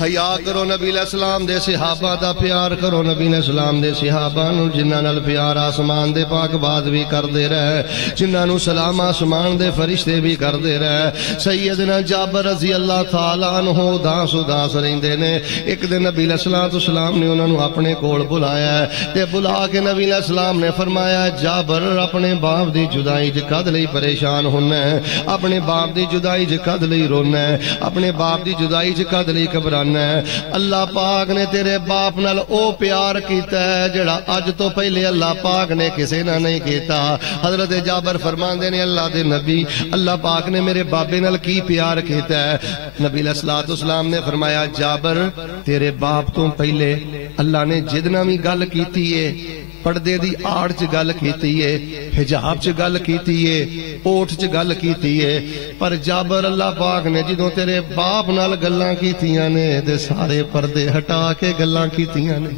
حیا کرو نبی علیہ السلام دے صحابہ دا, پیار کرو نبی علیہ السلام دے صحابہ نو جنہاں نال پیار آسمان دے پاک باد بھی کر دے رہے, جنہاں نو سلام آسمان دے فرشتے بھی کر دے رہے. سیدنا جابر رضی اللہ تعالیٰ عنہ اداس رہندے نے. ایک دن نبی علیہ السلام نے انہاں نو اپنے کول بلایا ہے تے بلا کے نبی علیہ السلام نے فرمایا جابر اپنے باپ دی جدائی وچ کد لئی پریشان ہونا ہے, اپنے باپ دی جدائی وچ کد لئی رونا ہے, اپنے باپ دی جدائی وچ کد لئی گھبرانا. اللہ پاک نے تیرے باپ نال او پیار کیتا ہے جڑا اج تو پہلے اللہ پاک نے کسے نہ نہیں کیتا. حضرت جابر فرماندے نے اللہ دے نبی اللہ پاک نے میرے بابے نال کی پیار کیتا ہے. نبی علیہ الصلوۃ والسلام نے فرمایا جابر تیرے باپ تو پہلے اللہ نے جدنا بھی گل کیتی ہے, پردے دی آڑ چ گل کیتی ہے, حجاب چ گل کیتی ہے, اوٹھ چ گل کیتی ہے, پر جابر اللہ پاک نے جدوں تیرے باپ نال گلاں کیتیاں نے تے سارے پردے ہٹا کے گلاں کیتیاں نے.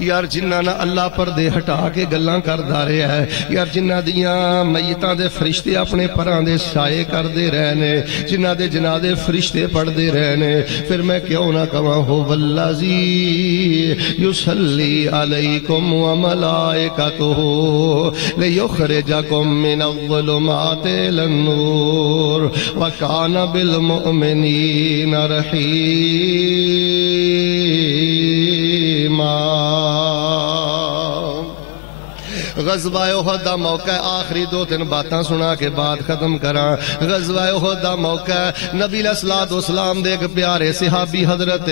یار جنہ نہ اللہ پردے ہٹا کے گلاں کردا رہیا ہے, یار جنہ دیاں میتاں دے فرشتے اپنے پراں دے سائے کردے رہے نے, جنہ دے جنازے فرشتے پڑھدے رہے نے, پھر میں کیوں نہ کہاں ہو والذی یصلی علیکم وملائکتہ لیخرجکم من الظلمات الی النور وکان بالمؤمنین رحیما. غزوہ احد دا موقع ہے، آخری 2-3 باتاں سنا کے بعد ختم کراں۔ غزوہ احد دا موقع ہے، نبی علیہ الصلوۃ والسلام دے ایک پیارے صحابی حضرت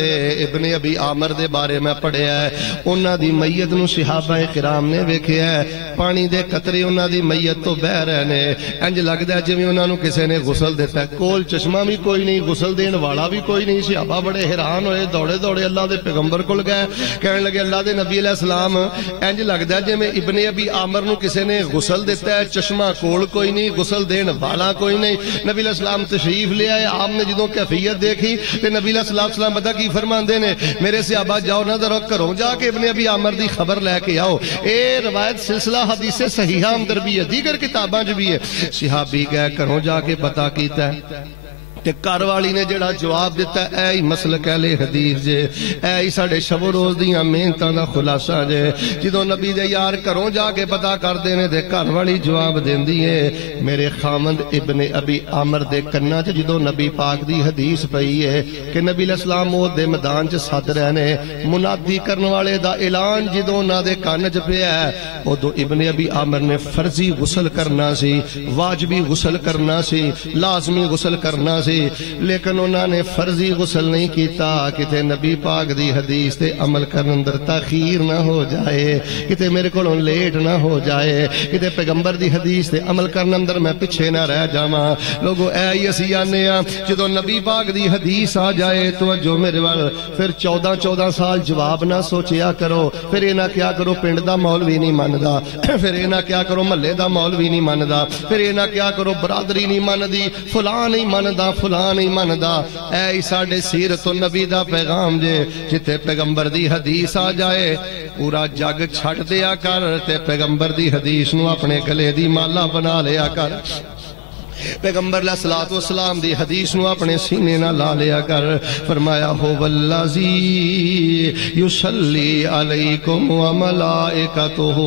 ابن ابی عامر دے بارے میں پڑھیا ہے، انہاں دی میت نو صحابہ کرام نے ویکھیا ہے، پانی دے قطرے انہاں دی میت تو بہ رہے نے، انج لگدا ہے جویں انہاں نو کسے نے غسل دیتا ہے، کول چشمہ بھی کوئی نہیں، غسل دین والا بھی کوئی نہیں۔ صحابہ بڑے حیران ہوئے، دوڑے دوڑے اللہ دے پیغمبر کول گئے، کہنے لگے اللہ دے نبی علیہ السلام انج لگدا ہے جویں ابن ابی عامر نو کسے نے غسل دیتا ہے، چشمہ کول کوئی نہیں، غسل دین والا کوئی نہیں۔ نبی علیہ السلام تشریف لے آئے، آپ نے جدوں کیفیت دیکھی تے نبی علیہ السلام پتہ کی فرماندے نے، میرے صحابہ جاؤ نہ ذرا گھروں جا کے ابن ابی عامر دی خبر لے کے آؤ۔ اے روایت سلسلہ حدیث صحیحہ اندر بھی ہے، دیگر کتاباں وچ بھی ہے۔ صحابی گئے گھروں جا کے پتہ کیتا ہے تے گھر والی نے جڑا جواب دیتا ہے، اے ہی مسلک اہل حدیث جے، اے ہی ساڈے شب و روز دیاں محنتاں دا خلاصہ جے۔ جدوں نبی دے یار گھروں جا کے پتہ کردے نے تے گھر والی جواب دیندی ہے، میرے خامند ابن ابی عامر دے کناں چ جدوں نبی پاک دی حدیث پئی ہے کہ نبی علیہ السلام او دے میدان چ سد رہے نے، منادی کرن والے دا اعلان جدوں انہاں دے کان چ پیا ہے، اودوں ابن ابی عامر نے فرضی غسل کرنا سی، واجبی غسل کرنا سی، لازمی غسل کرنا سی، لیکن انہوں نے فرضی غسل نہیں کیتا، کتے نبی پاک دی حدیث تے عمل کرن اندر تاخیر نہ ہو جائے، کتے میرے کو لیٹ نہ ہو جائے، کتے پیغمبر دی حدیث تے عمل کرن اندر میں پیچھے نہ رہ جاواں۔ لوگو اے ہی اسی آنے ہاں، جدوں نبی پاک دی حدیث آ جائے توجہ میرے وال، پھر 14 سال جواب نہ سوچیا کرو، پھر یہ نہ کیا کرو پنڈ دا مولوی نہیں مندا، پھر یہ نہ کیا کرو محلے دا مولوی نہیں مندا، پھر یہ نہ کیا کرو برادری نہیں مندی، فلاں نہیں مندا، فلاں نہیں مندا۔ اے ساڈے سیرت النبی دا پیغام جے، جتے پیغمبر دی حدیث آ جائے پورا جگ چھٹ دیا کر تے پیغمبر دی حدیث نو اپنے گلے دی مالا بنا لیا کر، پیغمبر علیہ الصلوۃ والسلام دی حدیث نو اپنے سینے نہ لا لیا کر۔ فرمایا ہو والذی یصلی علیکم وملائکتہ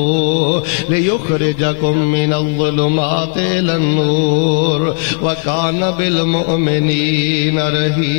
لیخرجکم من الظلمات الی النور وکان بالمؤمنین رحیما۔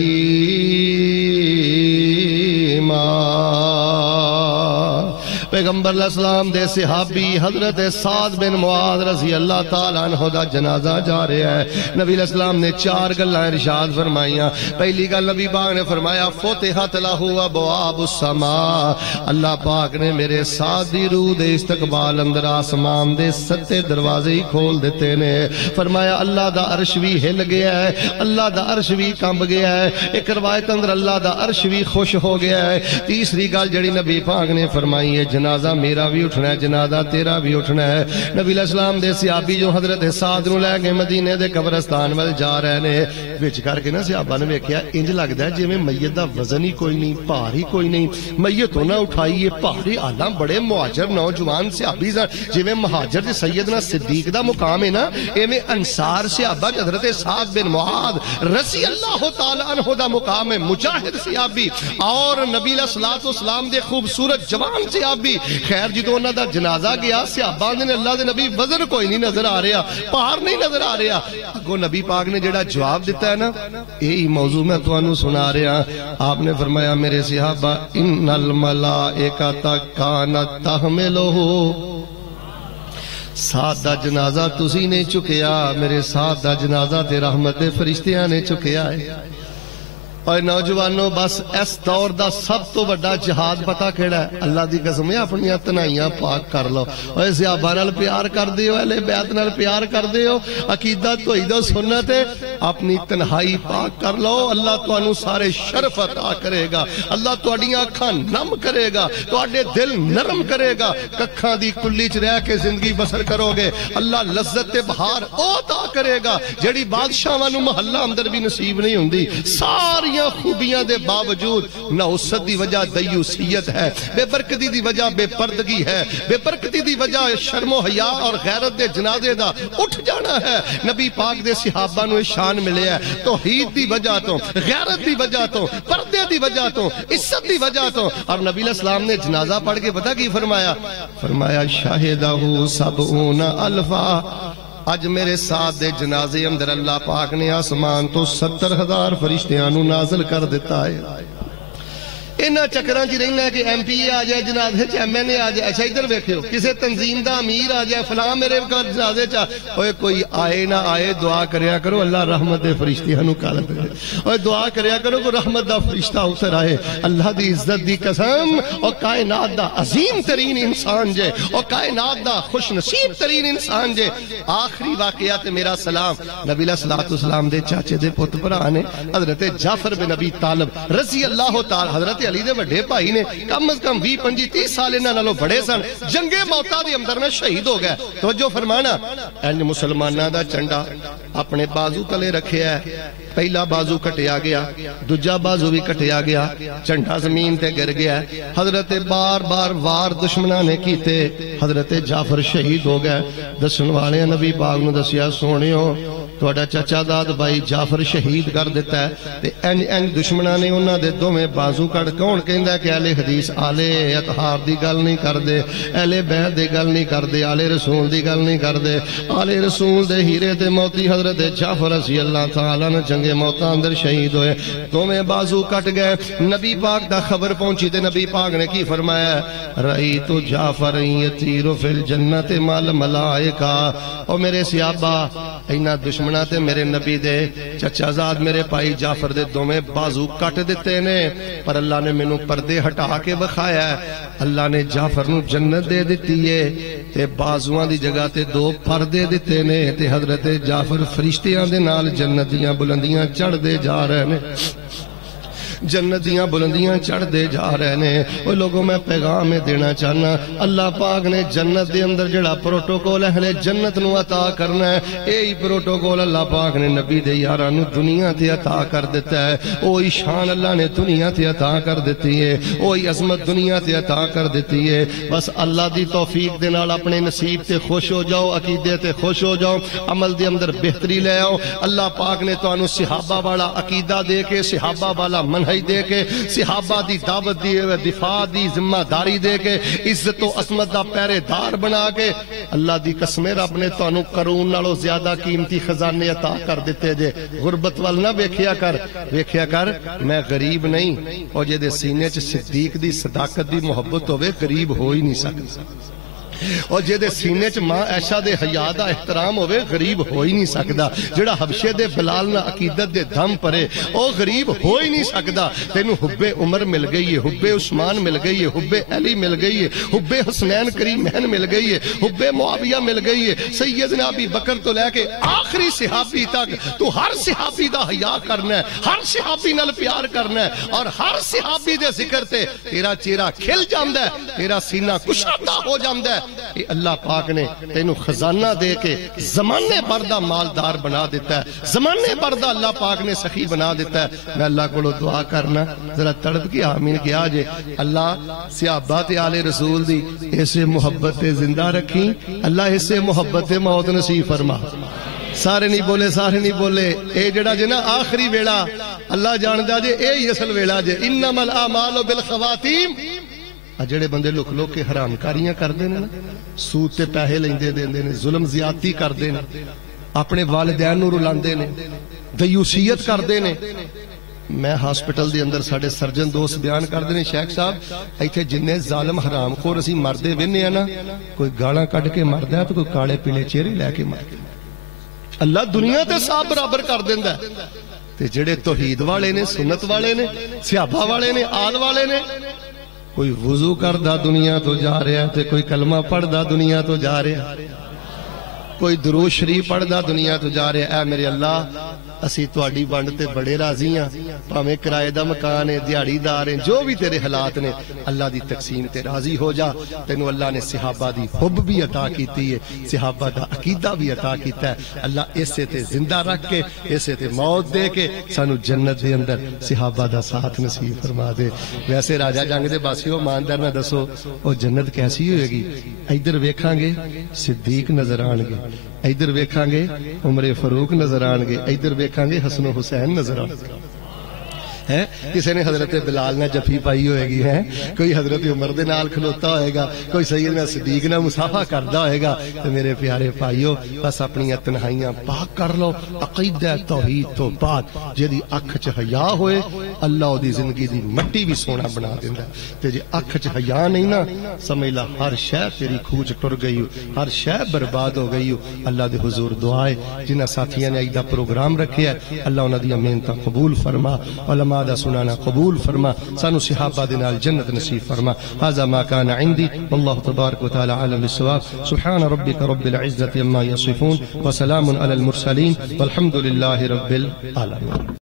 پیغمبر علیہ السلام دے صحابی حضرت سعد بن معاذ رضی اللہ تعالیٰ عنہ دا جنازہ جا رہا ہے۔ نبی علیہ السلام نے 4 گلاں ارشاد فرمائیاں۔ پہلی گل نبی پاک نے فرمایا فتحت لہ ابواب السماء، اللہ پاک نے میرے سعد دی روح دے استقبال اندر آسمان دے 7 دروازے ہی کھول دیتے نے۔ فرمایا اللہ دا عرش بھی ہل گیا ہے، اللہ دا عرش بھی کمب گیا ہے، ایک روایت اندر اللہ دا عرش بھی خوش ہو گیا ہے۔ تیسری گل جڑی نبی پاک نے فرمائی ہے، جنازہ میرا بھی اٹھنا ہے، جنازہ تیرا بھی اٹھنا ہے۔ نبی علیہ السلام دے صحابی جو حضرت سعد نو لے کے مدینے دے قبرستان ول جا رہے نے، وچ کر کے نا صحابہ نے ویکھیا انج لگدا ہے جویں میت دا وزن ہی کوئی نہیں، بھار ہی کوئی نہیں، میت نہ اٹھائیے بھاری آلہ بڑے مہاجر نوجوان صحابی جویں مہاجر تے سیدنا صدیق دا مقام ہے نا، ایویں انصار صحابہ حضرت سعد بن معاذ رضی اللہ تعالی عنہ دا مقام ہے، مجاہد صحابی اور نبی علیہ الصلوۃ والسلام دے خوبصورت جوان صحابی۔ خیر جدوں انہاں دا جنازہ گیا، صحابہ نے اللہ دے نبی وزن کوئی نہیں نظر آ رہا، پہاڑ نہیں نظر آ رہا، اگوں نبی پاک نے جڑا جواب دیتا ہے نا، یہی موضوع میں تانوں سنا رہا۔ آپ نے فرمایا میرے صحابہ ان الملائکۃ کانت تحملہ، سعد دا جنازہ تسی نے چکیا، میرے سعد دا جنازہ تے رحمت دے فرشتیاں نے چکیا ہے۔ اور نوجوانوں بس اس دور دا سب تو بڑا جہاد پتہ کیڑا ہے؟ اللہ دی قسم ہے اپنی تنہائیاں پاک کر لو، اور صحابہ نال پیار کر دیو، اہل بیت نال پیار کر دیو، عقیدہ توحید و سنت ہے، اپنی تنہائی پاک کر لو، اللہ تانوں سارے شرف عطا کرے گا، اللہ تہاڈیاں اکھاں نم کرے گا، تہاڈے دل نرم کرے گا، ککھاں دی کلی چ رہ کے زندگی بسر کرو گے، اللہ لذت تے بہار او عطا کرے گا جڑی بادشاہاں نوں محلہ اندر بھی نصیب نہیں ہوندی۔ ساری خوبیاں دے باوجود نوست دی وجہ دیوسیت ہے، بے برکتی دی وجہ بے پردگی ہے، بے برکتی دی وجہ شرم و حیا اور غیرت دے جنازے دا اٹھ جانا ہے۔ نبی پاک دے صحابہ نو شان ملے ہے توحید دی وجہ تو، غیرت دی وجہ تو، پردے دی وجہ تو، عزت دی وجہ تو۔ اور نبی علیہ السلام نے جنازہ پڑھ کے پتہ کی فرمایا؟ فرمایا شاہدہ 70 الفا، اج میرے ساتھ دے جنازے اندر اللہ پاک نے آسمان تو 70,000 فرشتیاں نو نازل کر دیتا ہے۔ اے انہاں چکراں چ رہنا ہے کہ ایم پی اے آ جائے جنازے چ ایم این اے آ جائے. اچھا ادھر ویکھیو کسے تنظیم دا امیر آ جائے فلاں میرے جنازے چ اوے کوئی آئے نہ آئے دعا کریا کرو اللہ رحمت دے فرشتے نو کال دے. اوے دعا کریا کرو کہ رحمت دا فرشتہ اتر آئے. اللہ دی عزت دی قسم او کائنات دا عظیم ترین انسان جے او کائنات دا خوش نصیب ترین انسان جے. آخری واقعہ تے میرا سلام نبی علیہ الصلوۃ والسلام دے چاچے دے پتر بھرا نے حضرت جعفر بن ابی طالب رضی اللہ تعالی حضرت علی دے بڑے بھائی نے کم از کم 20-25-30 سال انہاں نالوں بڑے سن. جنگ موتا دے اندر میں شہید ہو گئے. توجہ فرمانا این مسلماناں دا چنڈا اپنے بازو تلے رکھیا ہے. پہلا بازو کٹیا گیا دوجا بازو بھی کٹیا گیا چنڈا زمین تے گر گیا. حضرت بار بار وار دشمناں نے کیتے حضرت جعفر شہید ہو گئے. دسن والے نبی پاک نو دسیا سونیو تہاڈا چچا داد بھائی جعفر شہید کر دیتا ہے. تے انج دشمناں نے انہاں دے دوویں بازو کٹ کون کہندا کہ اہل حدیث آلے اطہار دی گل نہیں کردے اہل بیت دی گل نہیں کردے آلے رسول دی گل نہیں کردے. آلے رسول دے ہیرے تے موتی حضرت جعفر رضی اللہ تعالی عنہ جنگ موتا اندر شہید ہوئے. دوویں بازو کٹ گئے. نبی پاک دا خبر پہنچی تے نبی پاک نے کی فرمایا رأیت جعفر یطیر فی الجنت مال ملائکہ. او میرے صحابہ اینا دشمنہ تے میرے نبی دے چچا زاد میرے پائی جعفر دے دوویں بازو کٹ دیتے نے پر اللہ نے مینوں پردے ہٹا کے بخایا ہے. اللہ نے جعفر نو جنت دے دیتی ہے تے بازوان دی جگہ تے 2 پردے دیتے نے تے حضرت جعفر فرشتیاں دے نال جنت دیاں بلندیاں چڑھ دے جا رہے نے جنت دیاں بلندیاں چڑھ دے جا رہے نے. وہ لوگوں میں پیغام دینا چاہنا اللہ پاک نے جنت دے اندر جڑا پروٹوکول ہے جنت نو عطا کرنا ہے یہی پروٹوکول اللہ پاک نے نبی دے یاراں نو دنیا تے عطا کر دیتا ہے. وہی شان اللہ نے دنیا تے عطا کر دیتی ہے وہی عظمت دنیا تے عطا کر دیتی ہے. بس اللہ دی توفیق دے نال اپنے نصیب تے خوش ہو جاؤ عقیدے تے خوش ہو جاؤ عمل دے اندر بہتری لے آؤ. اللہ پاک نے تانوں صحابہ والا عقیدہ دے کے صحابہ والا منہج دے کے صحابہ دی دعوت دی دفاع دی ذمہ داری دے کے عزت و عظمت دا پہرے دار بنا کے اللہ دی قسم رب نے تانوں قارون نالوں زیادہ قیمتی خزانے عطا کر دیتے جے. غربت وال نہ ویکھیا کر میں غریب نہیں. اور جے دے سینے چ صدیق دی صداقت دی محبت ہوے غریب ہو ہی نہیں سکدا. اور جے دے سینے چ ماں عائشہ دے حیا دا احترام ہوئے غریب ہو ہی نہیں سکدا. جڑا حبشے دے بلال نہ عقیدت دے دم پرے او غریب ہو ہی نہیں سکدا. تینوں حب عمر مل گئی ہے حب عثمان مل گئی ہے حب علی مل گئی ہے حب حسنین کریمین مل گئی ہے حب معاویہ مل گئی ہے سیدنا ابی بکر تو لے کے آخری صحابی تک تو ہر صحابی دا حیا کرنا ہے ہر صحابی نال پیار کرنا ہے اور ہر صحابی دے ذکر تے تیرا چہرہ کھل جاندا ہے تیرا سینہ کشادہ ہو جاندا ہے. کہ اللہ پاک نے تینوں خزانہ دے کے زمانے پر دا مالدار بنا دیتا ہے زمانے پر دا اللہ پاک نے سخی بنا دیتا ہے. میں اللہ کو دعا کرنا ذرا تڑپ کے آمین کیا جے اللہ صحابہ تے آل رسول دی ایسے محبت تے زندہ رکھی اللہ ایسے محبت تے موت نصیب فرما. سارے نہیں بولے اے جڑا جے نا آخری ویلا اللہ جاندا جے اے ہی اصل ویلا جے انما الاعمال بالخواتیم. جڑے بندے لک لوک کے حرام کاریاں کردے نے سود تے پیسے لیندے دیندے نے ظلم زیادتی کردے نے اپنے والدین نو رلاندے نے دیوسیت کردے نے. میں ہاسپٹل دے اندر ساڈے سرجن دوست بیان کردے نے شیخ صاحب ایتھے جننے ظالم حرام خور اسی مردے وینے نا کوئی گالاں کڈ کے مردا ہے تو کوئی کالے پیلے چہرے لے کے مردا. اللہ دنیا تے سب برابر کر دیندا ہے. تے جڑے توحید والے نے سنت والے نے صحابہ والے نے آل والے نے کوئی وضو کردہ دنیا تو جا رہا ہے تے کوئی کلمہ پڑھدہ دنیا تو جا رہا ہے کوئی درود شریف پڑھدہ دنیا تو جا رہا ہے. اے میرے اللہ اسی تواڈی ونڈ تے بڑے راضی ہاں بھاویں کرائے دا مکان ہے دیہڑی دار ہیں جو بھی تیرے حالات نے اللہ دی تقسیم تے راضی ہو جا. تینوں اللہ نے صحابہ دی حب بھی عطا کیتی ہے صحابہ دا عقیدہ بھی عطا کیتا ہے. اللہ اسے تے زندہ رکھ کے اسے تے موت دے کے سانو جنت دے اندر صحابہ دا ساتھ نصیب فرما دے. ویسے راجہ جنگ دے باسیو ماندار نہ دسو او جنت کیسی ہوئے گی. ادھر ویکھاں گے صدیق نظر آن گے ادھر ویکھاں گے عمر فاروق نظر آن گے ادھر ویکھاں گے حسن و حسین نظر آن گے ہے کسی نے حضرت بلال نے جفی پائی ہوئے گی ہے کوئی حضرت عمر دے نال کھلوتا ہوئے گا کوئی سیدنا صدیق نہ مصافحہ کردا ہوئے گا تو میرے پیارے بھائیو بس اپنی تنہائیاں پاک کر لو عقیدہ توحید تو بعد جدی اکھ چ حیا ہوئے اللہ دی زندگی دی مٹی بھی سونا بنا دیندا تے جے اکھ چ حیا نہیں نا سمجھ لا ہر شے تیری کھوج ٹر گئی ہر شے برباد ہو گئی اللہ دے حضور دعا ہے جنہاں ساتھیاں نے ایدا پروگرام رکھیا ہے اللہ انہاں دی محنتاں قبول فرما علماء دا سنانا قبول فرما سانو صحابہ دے نال جنت نصیب فرما هذا ما كان عندي والله تبارك وتعالى عالم بالصواب سبحان ربك رب العزة عما يصفون وسلام على المرسلين والحمد لله رب العالمين.